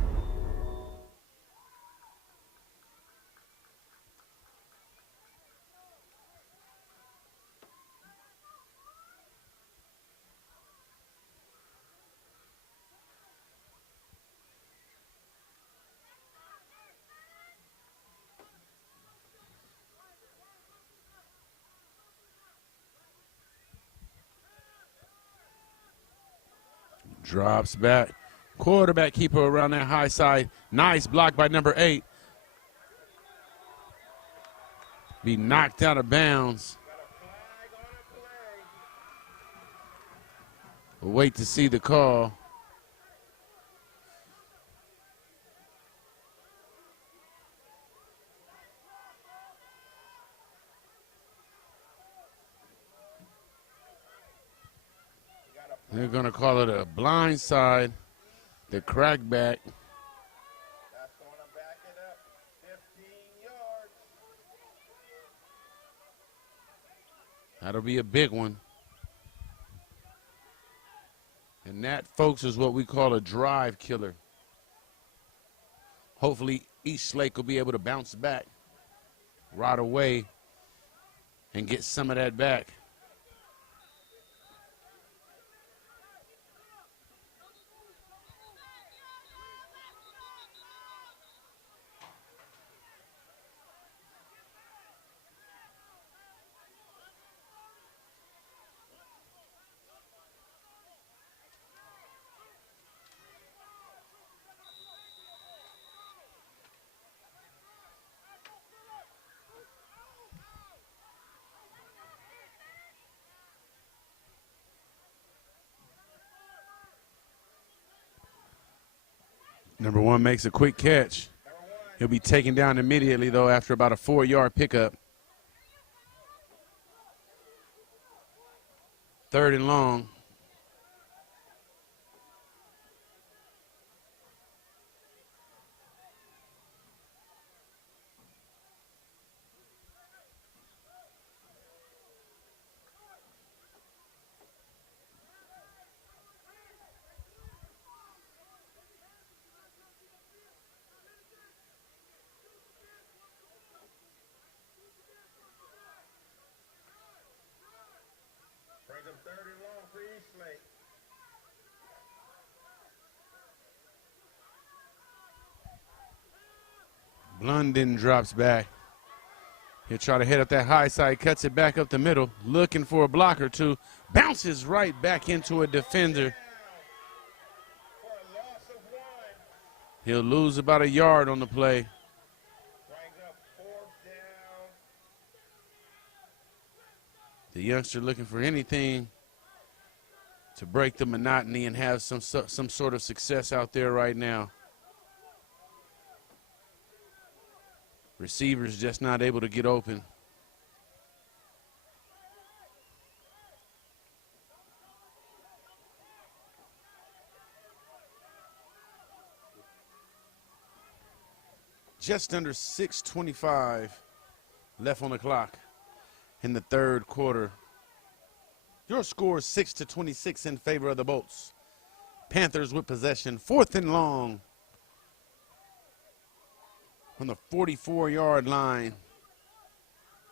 Drops back. Quarterback keeper around that high side. Nice block by number 8. Be knocked out of bounds. We'll wait to see the call. They're going to call it a blind side, the crackback. That's going to back it up 15 yards. That'll be a big one. And that, folks, is what we call a drive killer. Hopefully, Eastlake will be able to bounce back right away and get some of that back. Number 1 makes a quick catch. He'll be taken down immediately, though, after about a 4-yard pickup. 3rd and long. Blunden drops back. He'll try to head up that high side, cuts it back up the middle, looking for a block or two. Bounces right back into a defender. He'll lose about a yard on the play. The youngster looking for anything to break the monotony and have some sort of success out there right now. Receivers just not able to get open. Just under 6:25 left on the clock in the third quarter. Your score is 6-26 in favor of the Bolts. Panthers with possession, 4th and long. On the 44-yard line.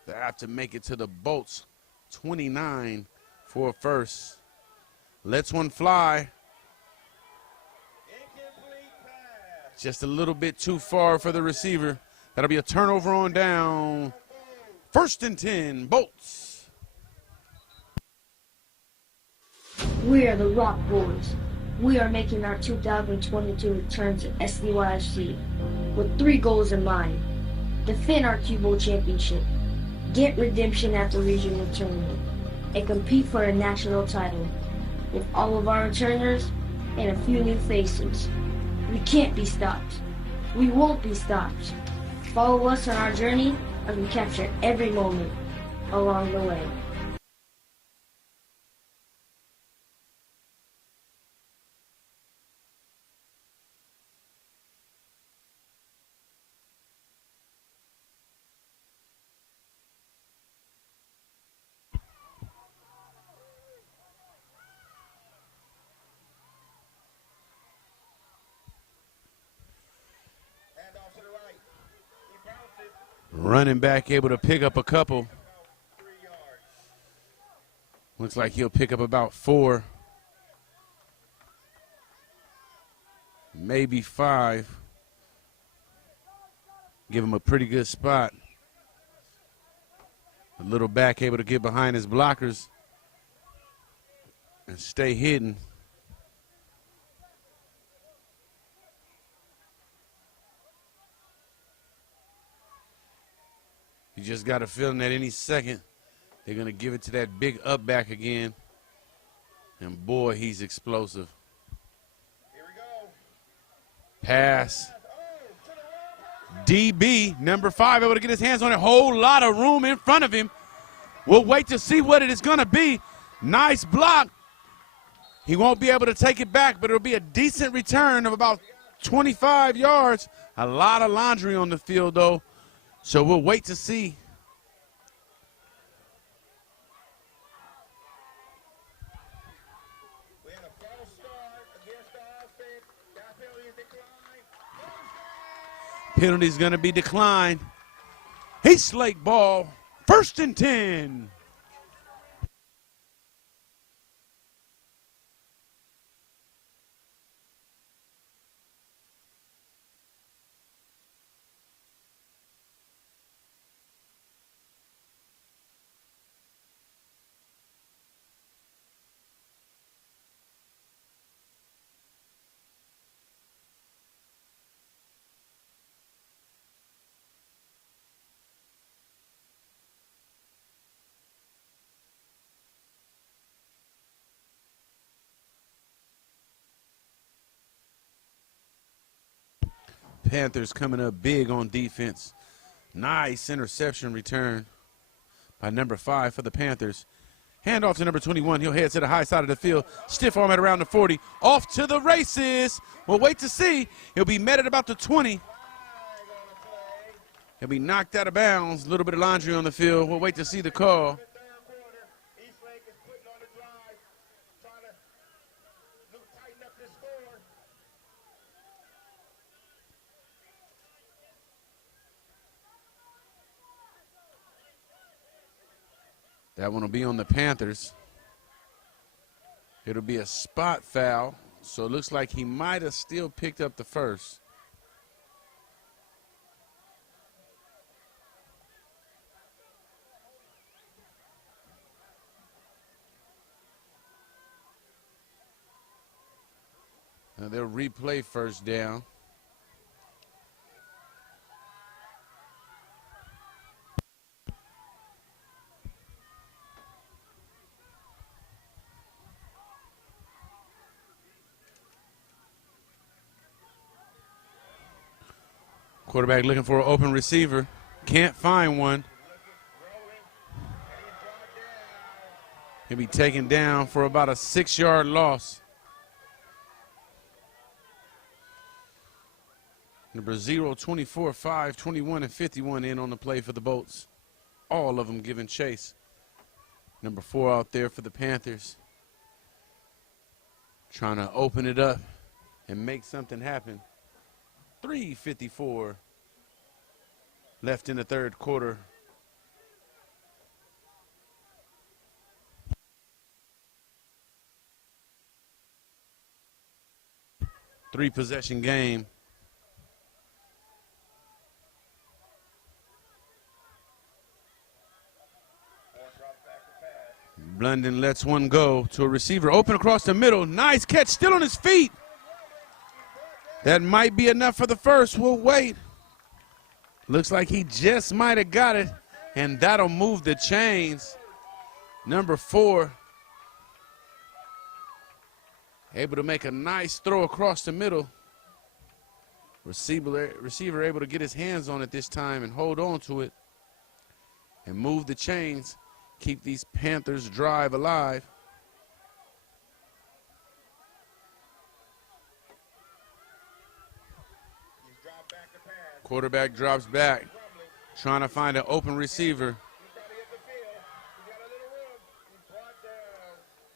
They have to make it to the Bolts 29 for a first. Lets one fly. Just a little bit too far for the receiver. That'll be a turnover on down. 1st and 10, Bolts. We are the Rock Boys. We are making our 2022 return to SDYFC with 3 goals in mind. Defend our Q-Bowl championship, get redemption at the regional tournament, and compete for a national title. With all of our returners and a few new faces, we can't be stopped. We won't be stopped. Follow us on our journey as we capture every moment along the way. Running back able to pick up a couple. Looks like he'll pick up about 4. Maybe 5. Give him a pretty good spot. The little back able to get behind his blockers and stay hidden. You just got a feeling that any second they're going to give it to that big up back again. And boy, he's explosive. Here we go. Pass. DB, number 5, able to get his hands on a whole lot of room in front of him. We'll wait to see what it is going to be. Nice block. He won't be able to take it back, but it'll be a decent return of about 25 yards. A lot of laundry on the field, though. So we'll wait to see. We had a false start against the offense. That penalty is declined. Penalty's going to be declined. Eastlake ball, 1st and 10. Panthers coming up big on defense. Nice interception return by number 5 for the Panthers. Handoff to number 21. He'll head to the high side of the field. Stiff arm at around the 40. Off to the races. We'll wait to see. He'll be met at about the 20. He'll be knocked out of bounds. A little bit of laundry on the field. We'll wait to see the call. Eastlake is putting on the drive, trying to tighten up this score. That one will be on the Panthers. It'll be a spot foul, so it looks like he might have still picked up the first. Now they'll replay first down. Quarterback looking for an open receiver. Can't find one. He'll be taken down for about a 6-yard loss. Number 0, 24, 5, 21, and 51 in on the play for the Bolts. All of them giving chase. Number 4 out there for the Panthers. Trying to open it up and make something happen. 3:54 left in the third quarter. Three-possession game. Blunden lets one go to a receiver. Open across the middle. Nice catch. Still on his feet. That might be enough for the first. We'll wait. Looks like he just might have got it. And that'll move the chains. Number 4. Able to make a nice throw across the middle. Receiver able to get his hands on it this time and hold on to it. And move the chains. Keep these Panthers drive alive. Quarterback drops back, trying to find an open receiver.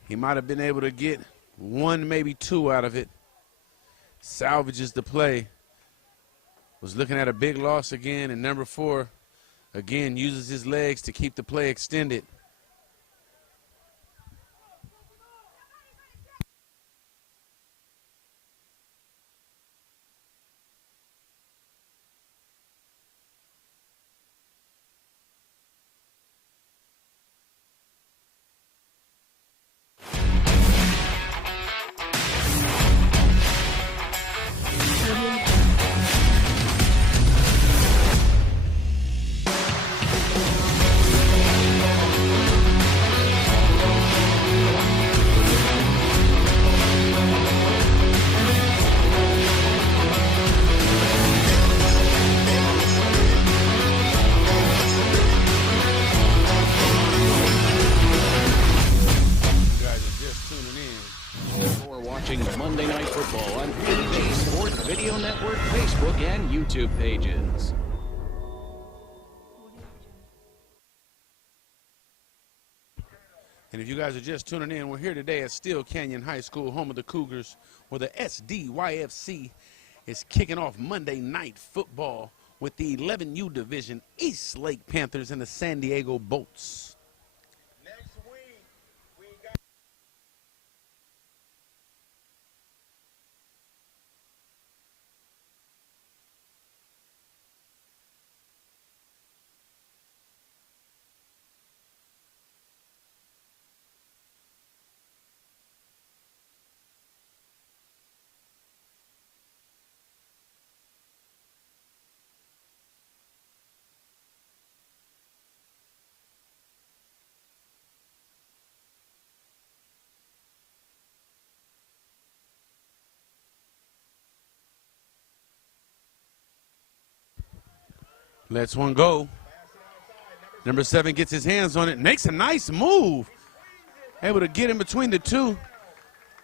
He might have been able to get 1, maybe 2 out of it. Salvages the play. Was looking at a big loss again, and number 4, again, uses his legs to keep the play extended. Monday Night Football on AG Sports Video Network, Facebook, and YouTube pages. And if you guys are just tuning in, we're here today at Steel Canyon High School, home of the Cougars, where the SDYFC is kicking off Monday Night Football with the 11U Division Eastlake Panthers and the San Diego Bolts. Lets one go. Number 7 gets his hands on it, makes a nice move. Able to get in between the 2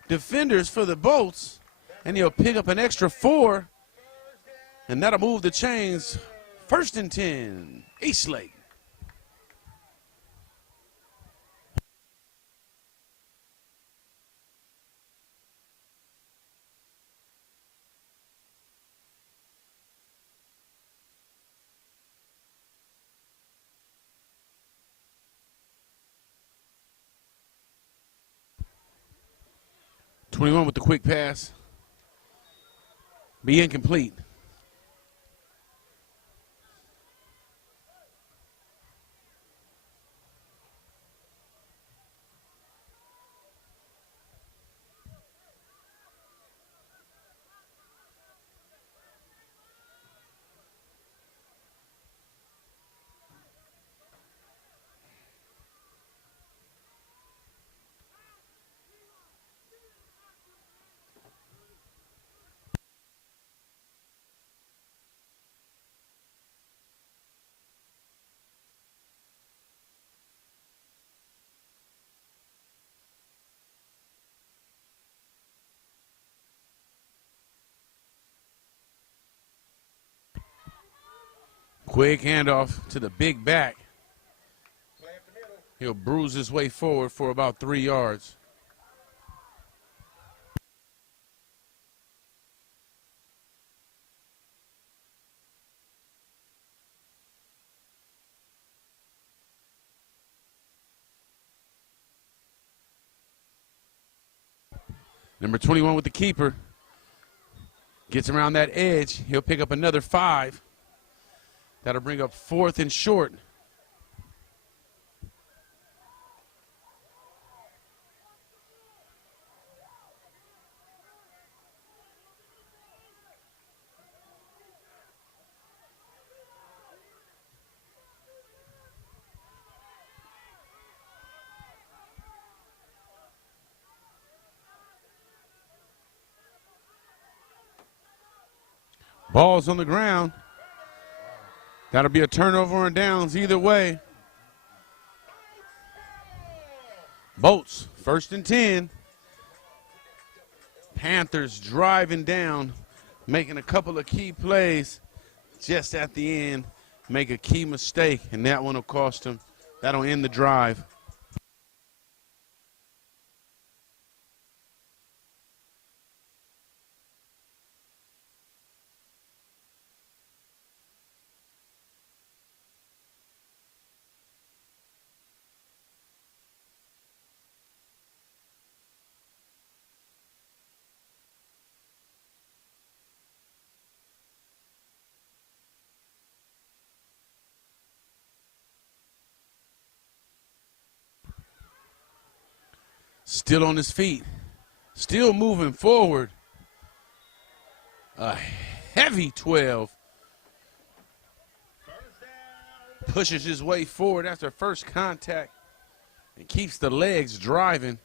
defenders for the Bolts, and he'll pick up an extra 4, and that'll move the chains. 1st and 10, Eastlake. .21 with the quick pass. Be incomplete. Quick handoff to the big back. He'll bruise his way forward for about 3 yards. Number 21 with the keeper. Gets around that edge. He'll pick up another 5. That'll bring up 4th and short. Ball's on the ground. That'll be a turnover on downs either way. Bolts, 1st and 10. Panthers driving down, making a couple of key plays just at the end. Make a key mistake, and that one will cost them. That'll end the drive. Still on his feet, still moving forward. A heavy 12. Pushes his way forward after first contact and keeps the legs driving.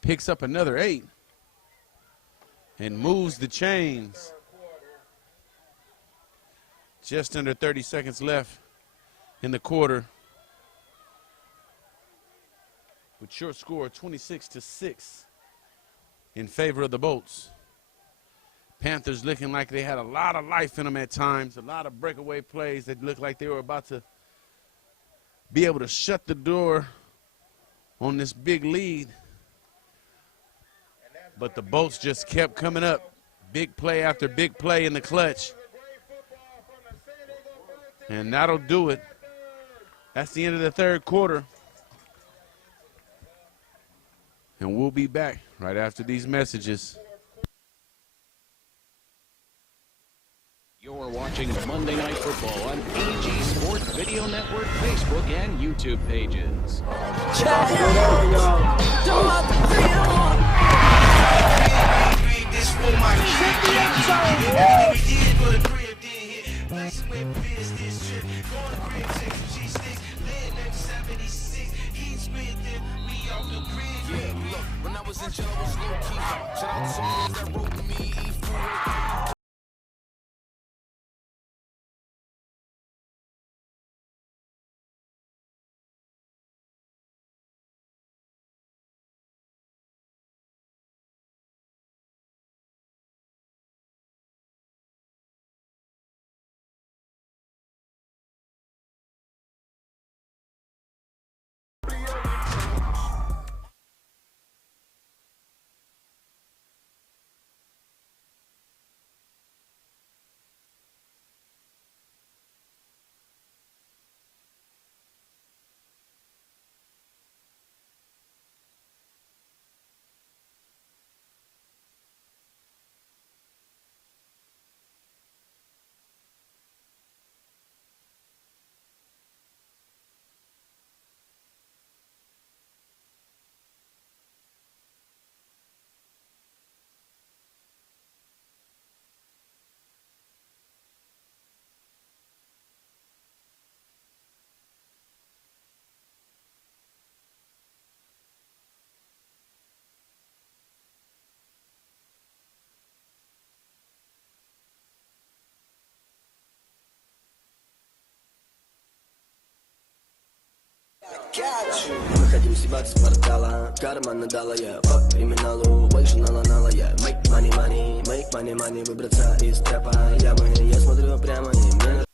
Picks up another 8 and moves the chains. Just under 30 seconds left in the quarter. With short score 26-6 in favor of the Bolts. Panthers looking like they had a lot of life in them at times, a lot of breakaway plays that looked like they were about to be able to shut the door on this big lead. But the Bolts just kept coming up, big play after big play in the clutch. And that'll do it. That's the end of the third quarter. And we'll be back right after these messages. You're watching Monday Night Football on AG Sport Video Network, Facebook, and YouTube pages. When I was in jail, I was low key. Shout out to some niggas that wrote me. Мы хотим съебаться с квартала, карма надала, я по криминалу, больше наланала, я make money, money, make money, money, выбраться из трапа ямы, я смотрю прямо и мне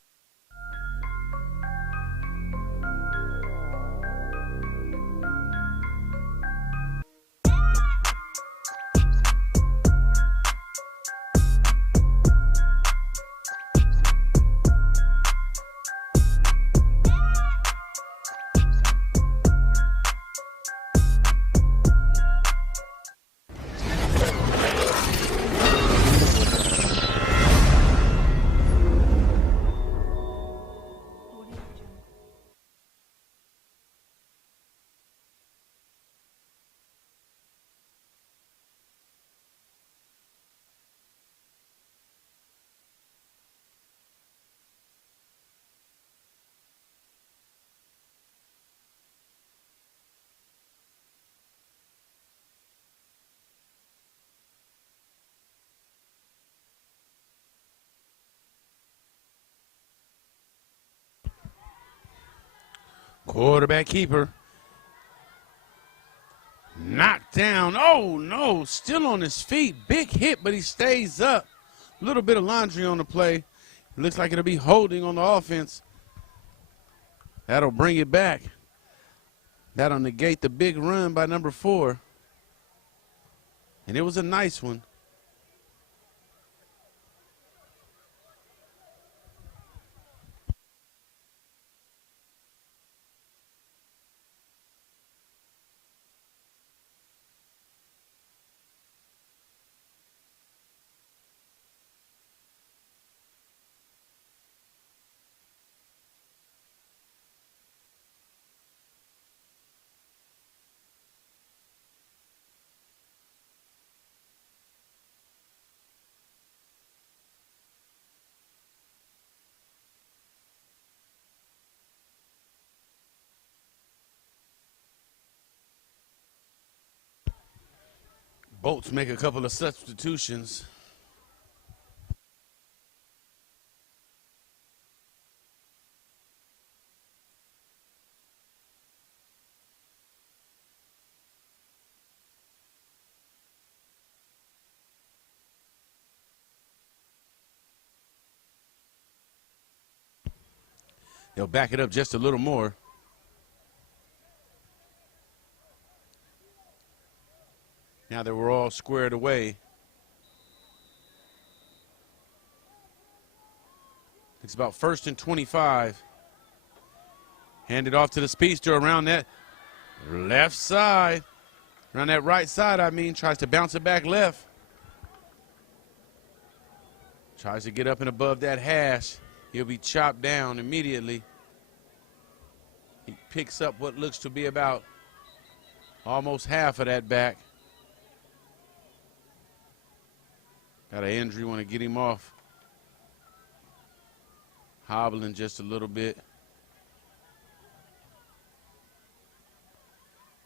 Quarterback keeper. Knocked down. Oh, no. Still on his feet. Big hit, but he stays up. A little bit of laundry on the play. It looks like it'll be holding on the offense. That'll bring it back. That'll negate the big run by number 4. And it was a nice one. Bolts make a couple of substitutions. They'll back it up just a little more. Now that we're all squared away. It's about 1st and 25. Handed off to the speedster around that left side. Around that right side, I mean. Tries to bounce it back left. Tries to get up and above that hash. He'll be chopped down immediately. He picks up what looks to be about almost half of that back. Got an injury, want to get him off. Hobbling just a little bit.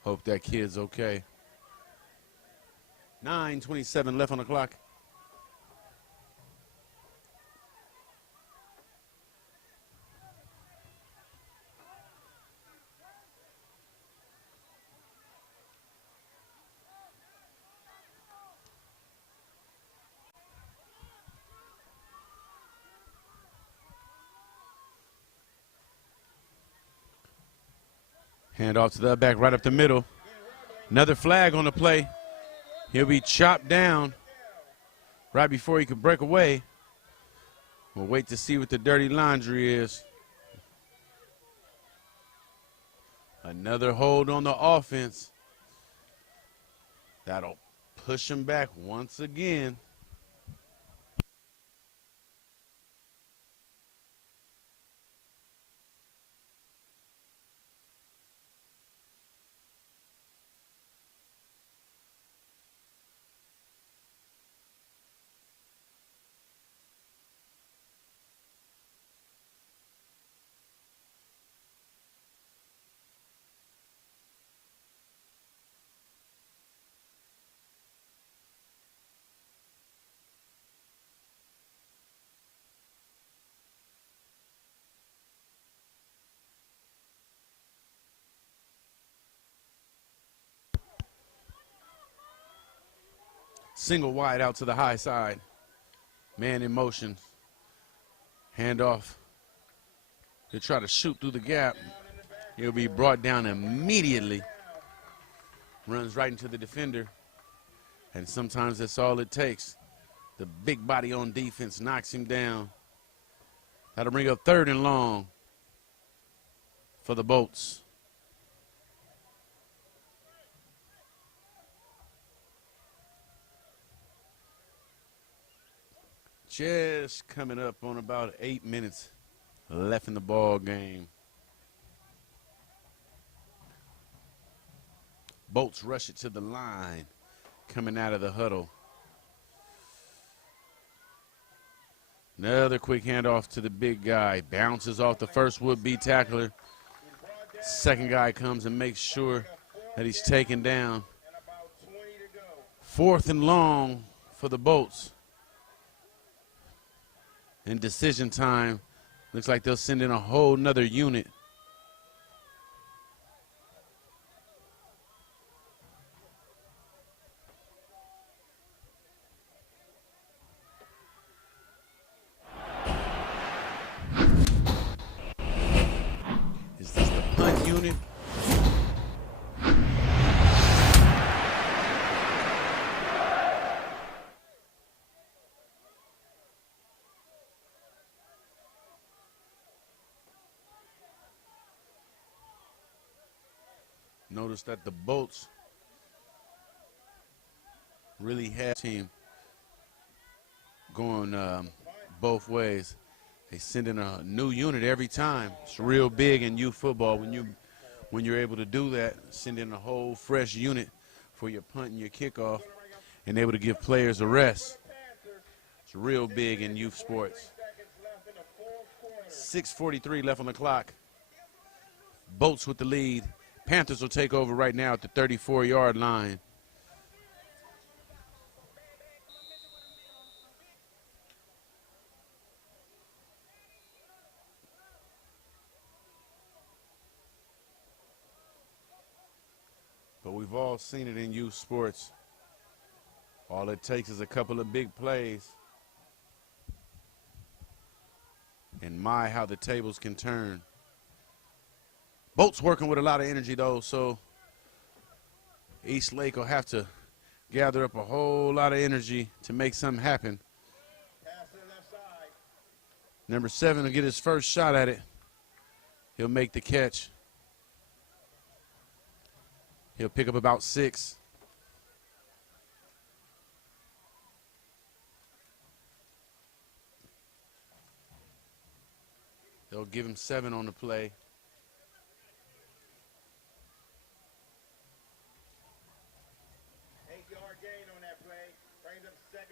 Hope that kid's okay. 9:27 left on the clock. Hand off to the back right up the middle. Another flag on the play. He'll be chopped down right before he could break away. We'll wait to see what the dirty laundry is. Another hold on the offense. That'll push him back once again. Single wide out to the high side. Man in motion. Hand off. He'll try to shoot through the gap. He'll be brought down immediately. Runs right into the defender. And sometimes that's all it takes. The big body on defense knocks him down. That'll bring up 3rd and long for the Bolts. Just coming up on about 8 minutes left in the ball game. Bolts rush it to the line, coming out of the huddle. Another quick handoff to the big guy. Bounces off the first would-be tackler. Second guy comes and makes sure that he's taken down. 4th and long for the Bolts. In decision time, looks like they'll send in a whole nother unit. Notice that the Bolts really have team going both ways. They send in a new unit every time. It's real big in youth football when you're able to do that, send in a whole fresh unit for your punt and your kickoff, and able to give players a rest. It's real big in youth sports. 6:43 left on the clock. Bolts with the lead. Panthers will take over right now at the 34-yard line. But we've all seen it in youth sports. All it takes is a couple of big plays. And my, how the tables can turn. Bolts working with a lot of energy, though, so Eastlake will have to gather up a whole lot of energy to make something happen. Number 7 will get his first shot at it. He'll make the catch. He'll pick up about 6. They'll give him 7 on the play.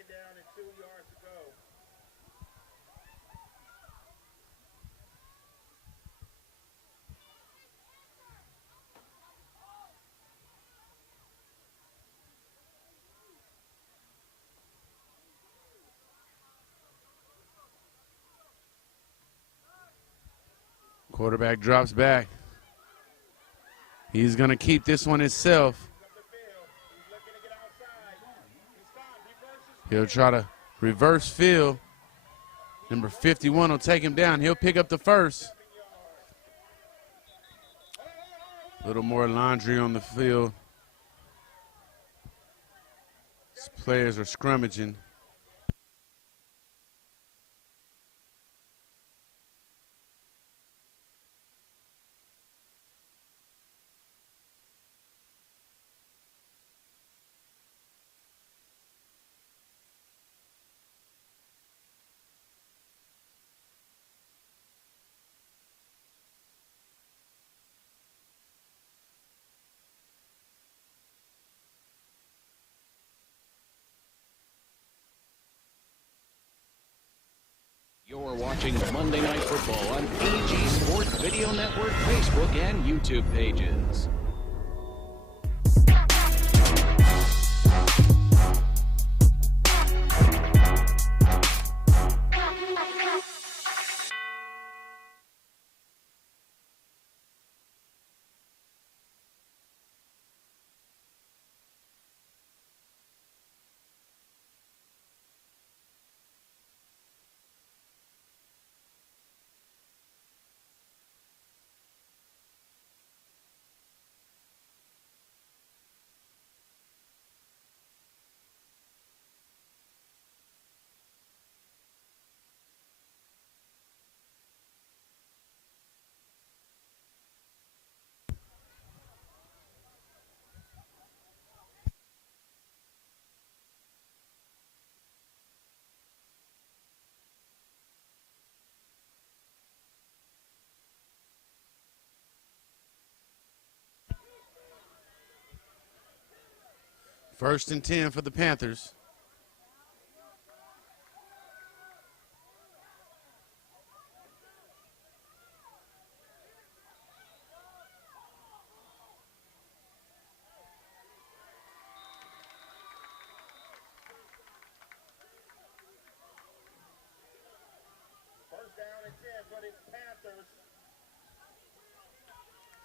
Down and 2 yards to go. Quarterback drops back. He's going to keep this one himself. He'll try to reverse field. Number 51 will take him down. He'll pick up the first. A little more laundry on the field. These players are scrummaging. You're watching Monday Night Football on AG Sport Video Network, Facebook, and YouTube pages. First and 10 for the Panthers. First down and 10 for the Panthers.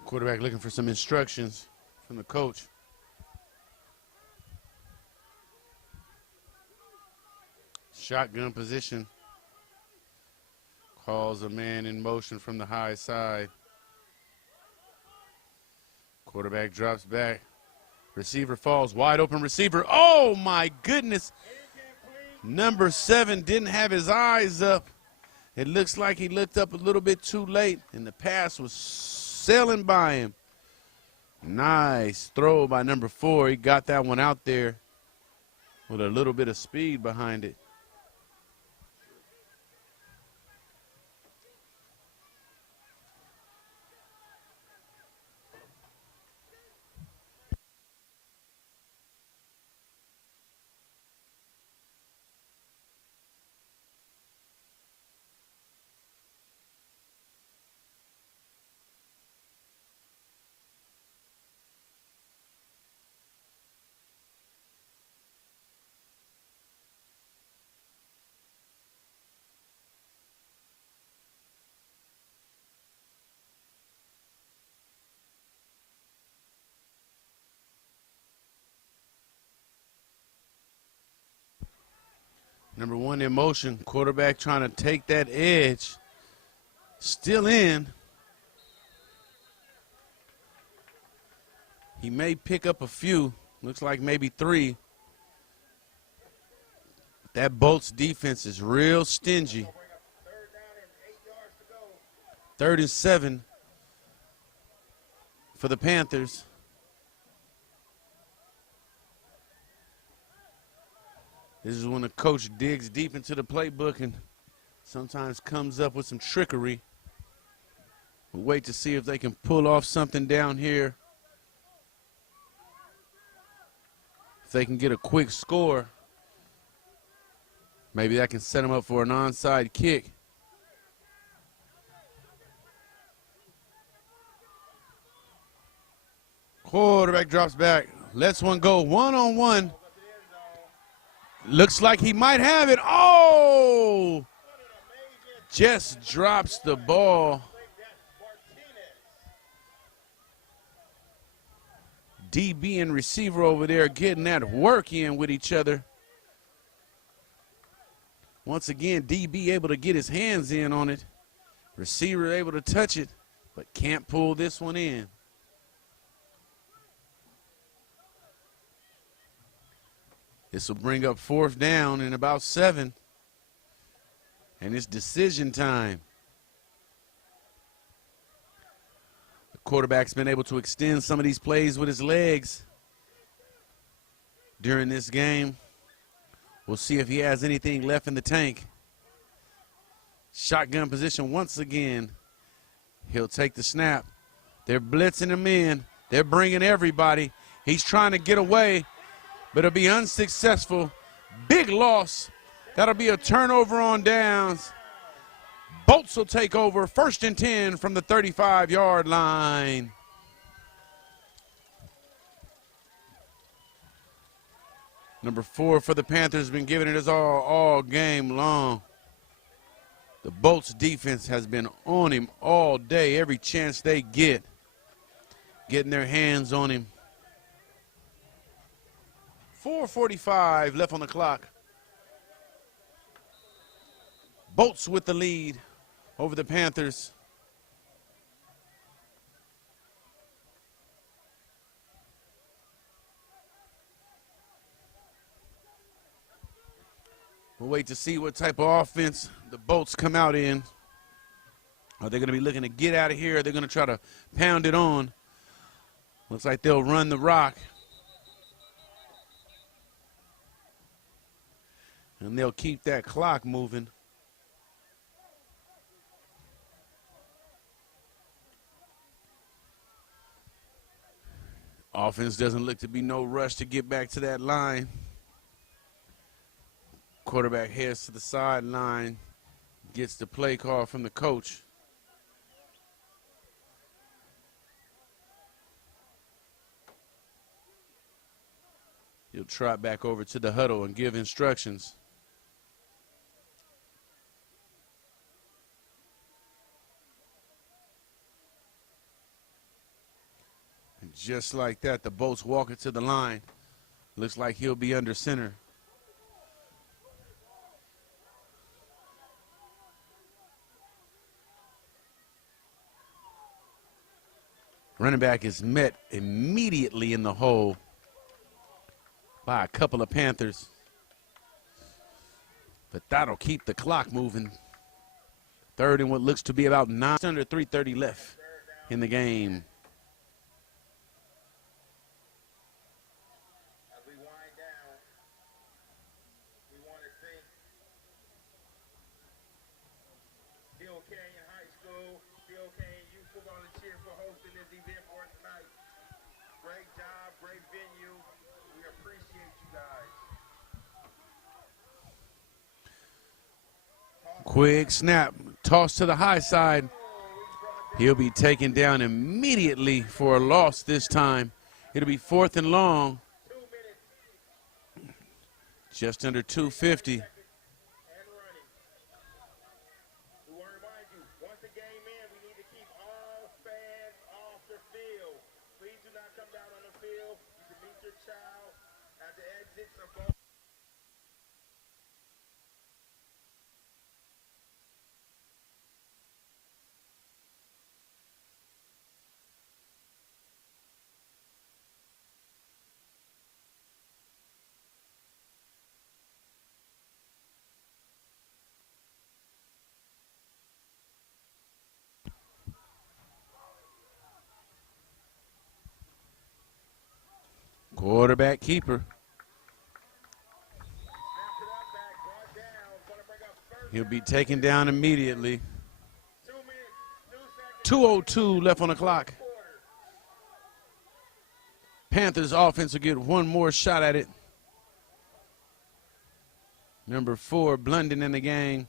Quarterback looking for some instructions from the coach. Shotgun position. Calls a man in motion from the high side. Quarterback drops back. Receiver falls. Wide open receiver. Oh, my goodness. Number 7 didn't have his eyes up. It looks like he looked up a little bit too late, and the pass was sailing by him. Nice throw by number 4. He got that one out there with a little bit of speed behind it. Number 1 in motion. Quarterback trying to take that edge. Still in. He may pick up a few. Looks like maybe 3. That Bolts defense is real stingy. 3rd and 7 for the Panthers. This is when the coach digs deep into the playbook and sometimes comes up with some trickery. We'll wait to see if they can pull off something down here. If they can get a quick score, maybe that can set them up for an onside kick. Quarterback drops back, lets one go, one-on-one. Looks like he might have it. Oh! Just drops the ball. DB and receiver over there getting that work in with each other. Once again, DB able to get his hands in on it. Receiver able to touch it, but can't pull this one in. This will bring up 4th down and about 7. And it's decision time. The quarterback's been able to extend some of these plays with his legs during this game. We'll see if he has anything left in the tank. Shotgun position once again. He'll take the snap. They're blitzing him in. They're bringing everybody. He's trying to get away, but it'll be unsuccessful. Big loss. That'll be a turnover on downs. Bolts will take over. 1st and 10 from the 35-yard line. Number 4 for the Panthers has been giving it his all game long. The Bolts defense has been on him all day, every chance they get, getting their hands on him. 4:45 left on the clock. Bolts with the lead over the Panthers. We'll wait to see what type of offense the Bolts come out in. Are they going to be looking to get out of here? Are they going to try to pound it on? Looks like they'll run the rock. And they'll keep that clock moving. Offense doesn't look to be no rush to get back to that line. Quarterback heads to the sideline, gets the play call from the coach. He'll trot back over to the huddle and give instructions. And just like that, the Bolts walk it to the line. Looks like he'll be under center. Running back is met immediately in the hole by a couple of Panthers. But that'll keep the clock moving. 3rd and what looks to be about 9 under 3:30 left in the game. event for us tonight. Great job, great venue. We appreciate you guys. Quick snap, toss to the high side. He'll be taken down immediately for a loss this time. It'll be 4th and long. Just under 250. Quarterback keeper. He'll be taken down immediately. 2:02 left on the clock. Panthers offense will get one more shot at it. Number 4, Blunden in the game.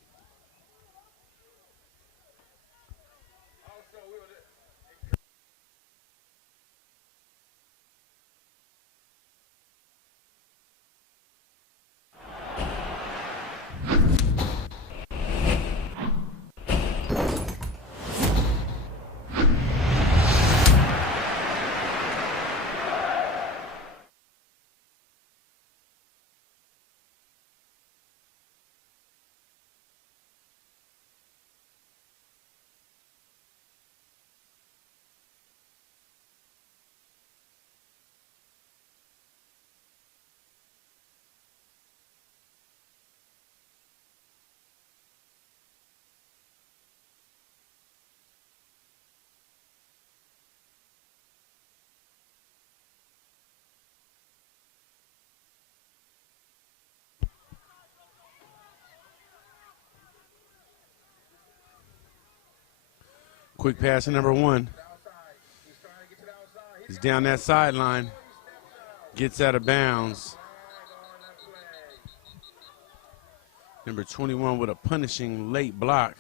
Quick pass to number 1. He's down that sideline. Gets out of bounds. Number 21 with a punishing late block.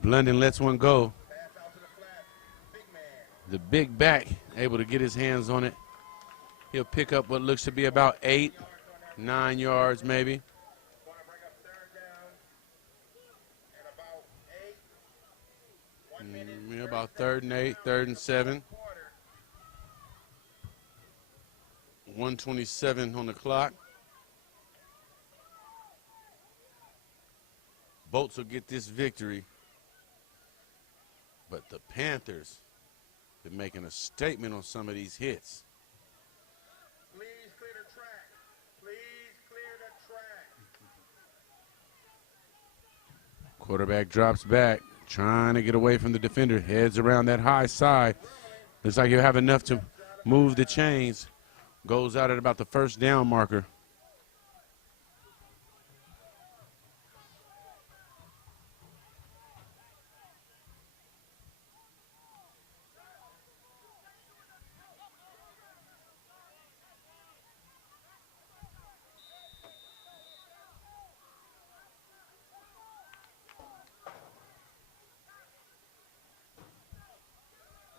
Blunden lets one go. The big back able to get his hands on it. He'll pick up what looks to be about 8, 9 yards maybe. About 3rd and 8, 3rd and 7. 1:27 on the clock. Bolts will get this victory. But the Panthers been making a statement on some of these hits. Please clear the track. Please clear the track. Quarterback drops back, trying to get away from the defender. Heads around that high side. Looks like he'll have enough to move the chains. Goes out at about the first down marker.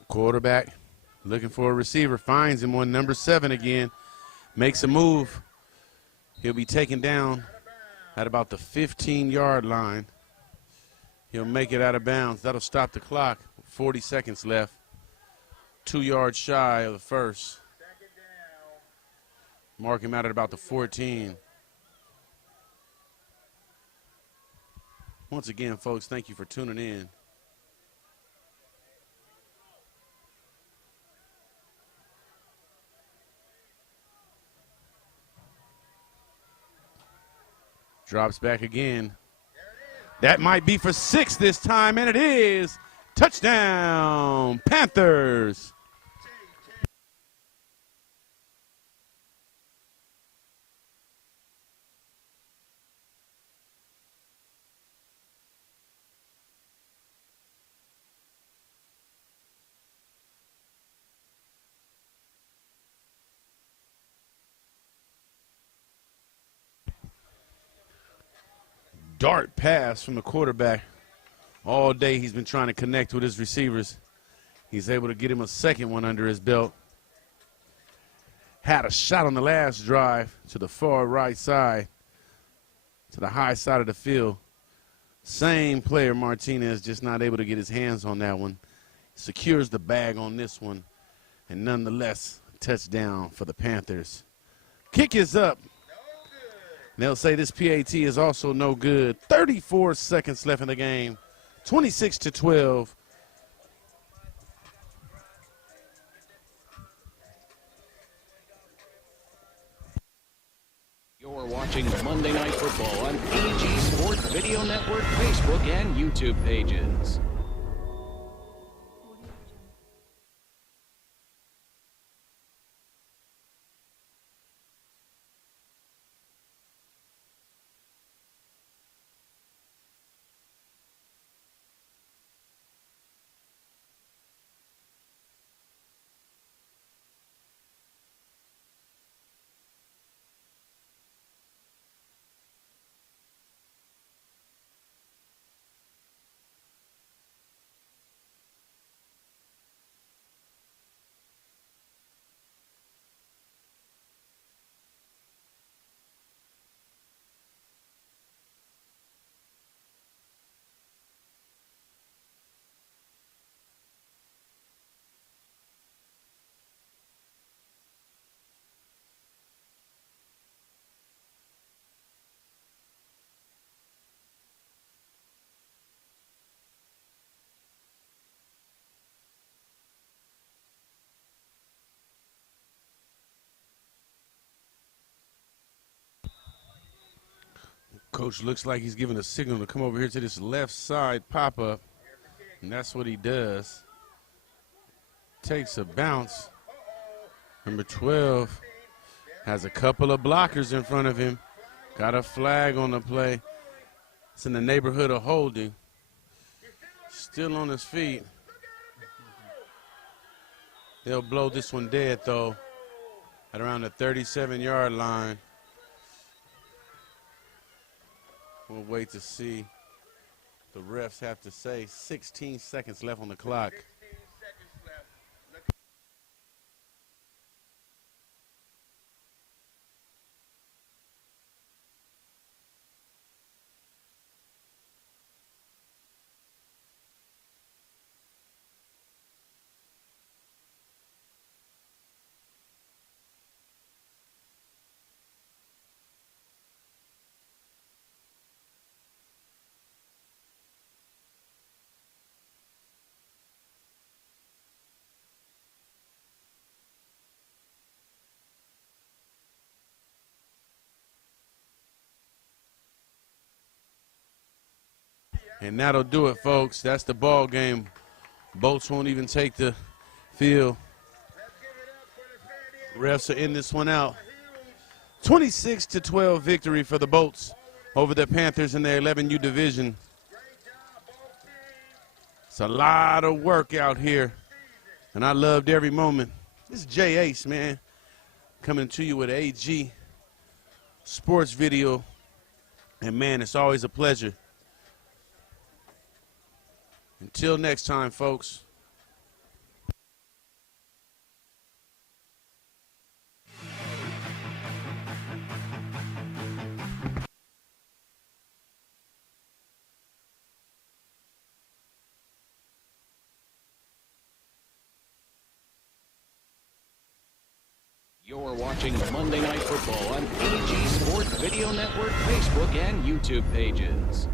Quarterback looking for a receiver, finds him on number 7 again, makes a move. He'll be taken down at about the 15-yard line. He'll make it out of bounds. That'll stop the clock. 40 seconds left. 2 yards shy of the first. Mark him out at about the 14. Once again, folks, thank you for tuning in. Drops back again. That might be for 6 this time, and it is. Touchdown, Panthers. Dart pass from the quarterback. All day he's been trying to connect with his receivers. He's able to get him a second one under his belt. Had a shot on the last drive to the far right side, to the high side of the field. Same player, Martinez, just not able to get his hands on that one. Secures the bag on this one, and nonetheless, touchdown for the Panthers. Kick is up. They'll say this PAT is also no good. 34 seconds left in the game. 26-12. You're watching Monday Night Football on AG Sport Video Network, Facebook, and YouTube pages. Coach looks like he's giving a signal to come over here to this left side pop-up, and that's what he does. Takes a bounce. Number 12 has a couple of blockers in front of him. Got a flag on the play. It's in the neighborhood of holding. Still on his feet. They'll blow this one dead, though, at around the 37-yard line. We'll wait to see the refs have to say. 16 seconds left on the clock. And that'll do it, folks. That's the ball game. Bolts won't even take the field. Refs are in this one out. 26-12 victory for the Bolts over the Panthers in their 11U division. It's a lot of work out here, and I loved every moment. This is Jay Ace, man, coming to you with AG Sports Video. And, man, it's always a pleasure. Until next time, folks. You're watching Monday Night Football on AG Sport Video Network Facebook and YouTube pages.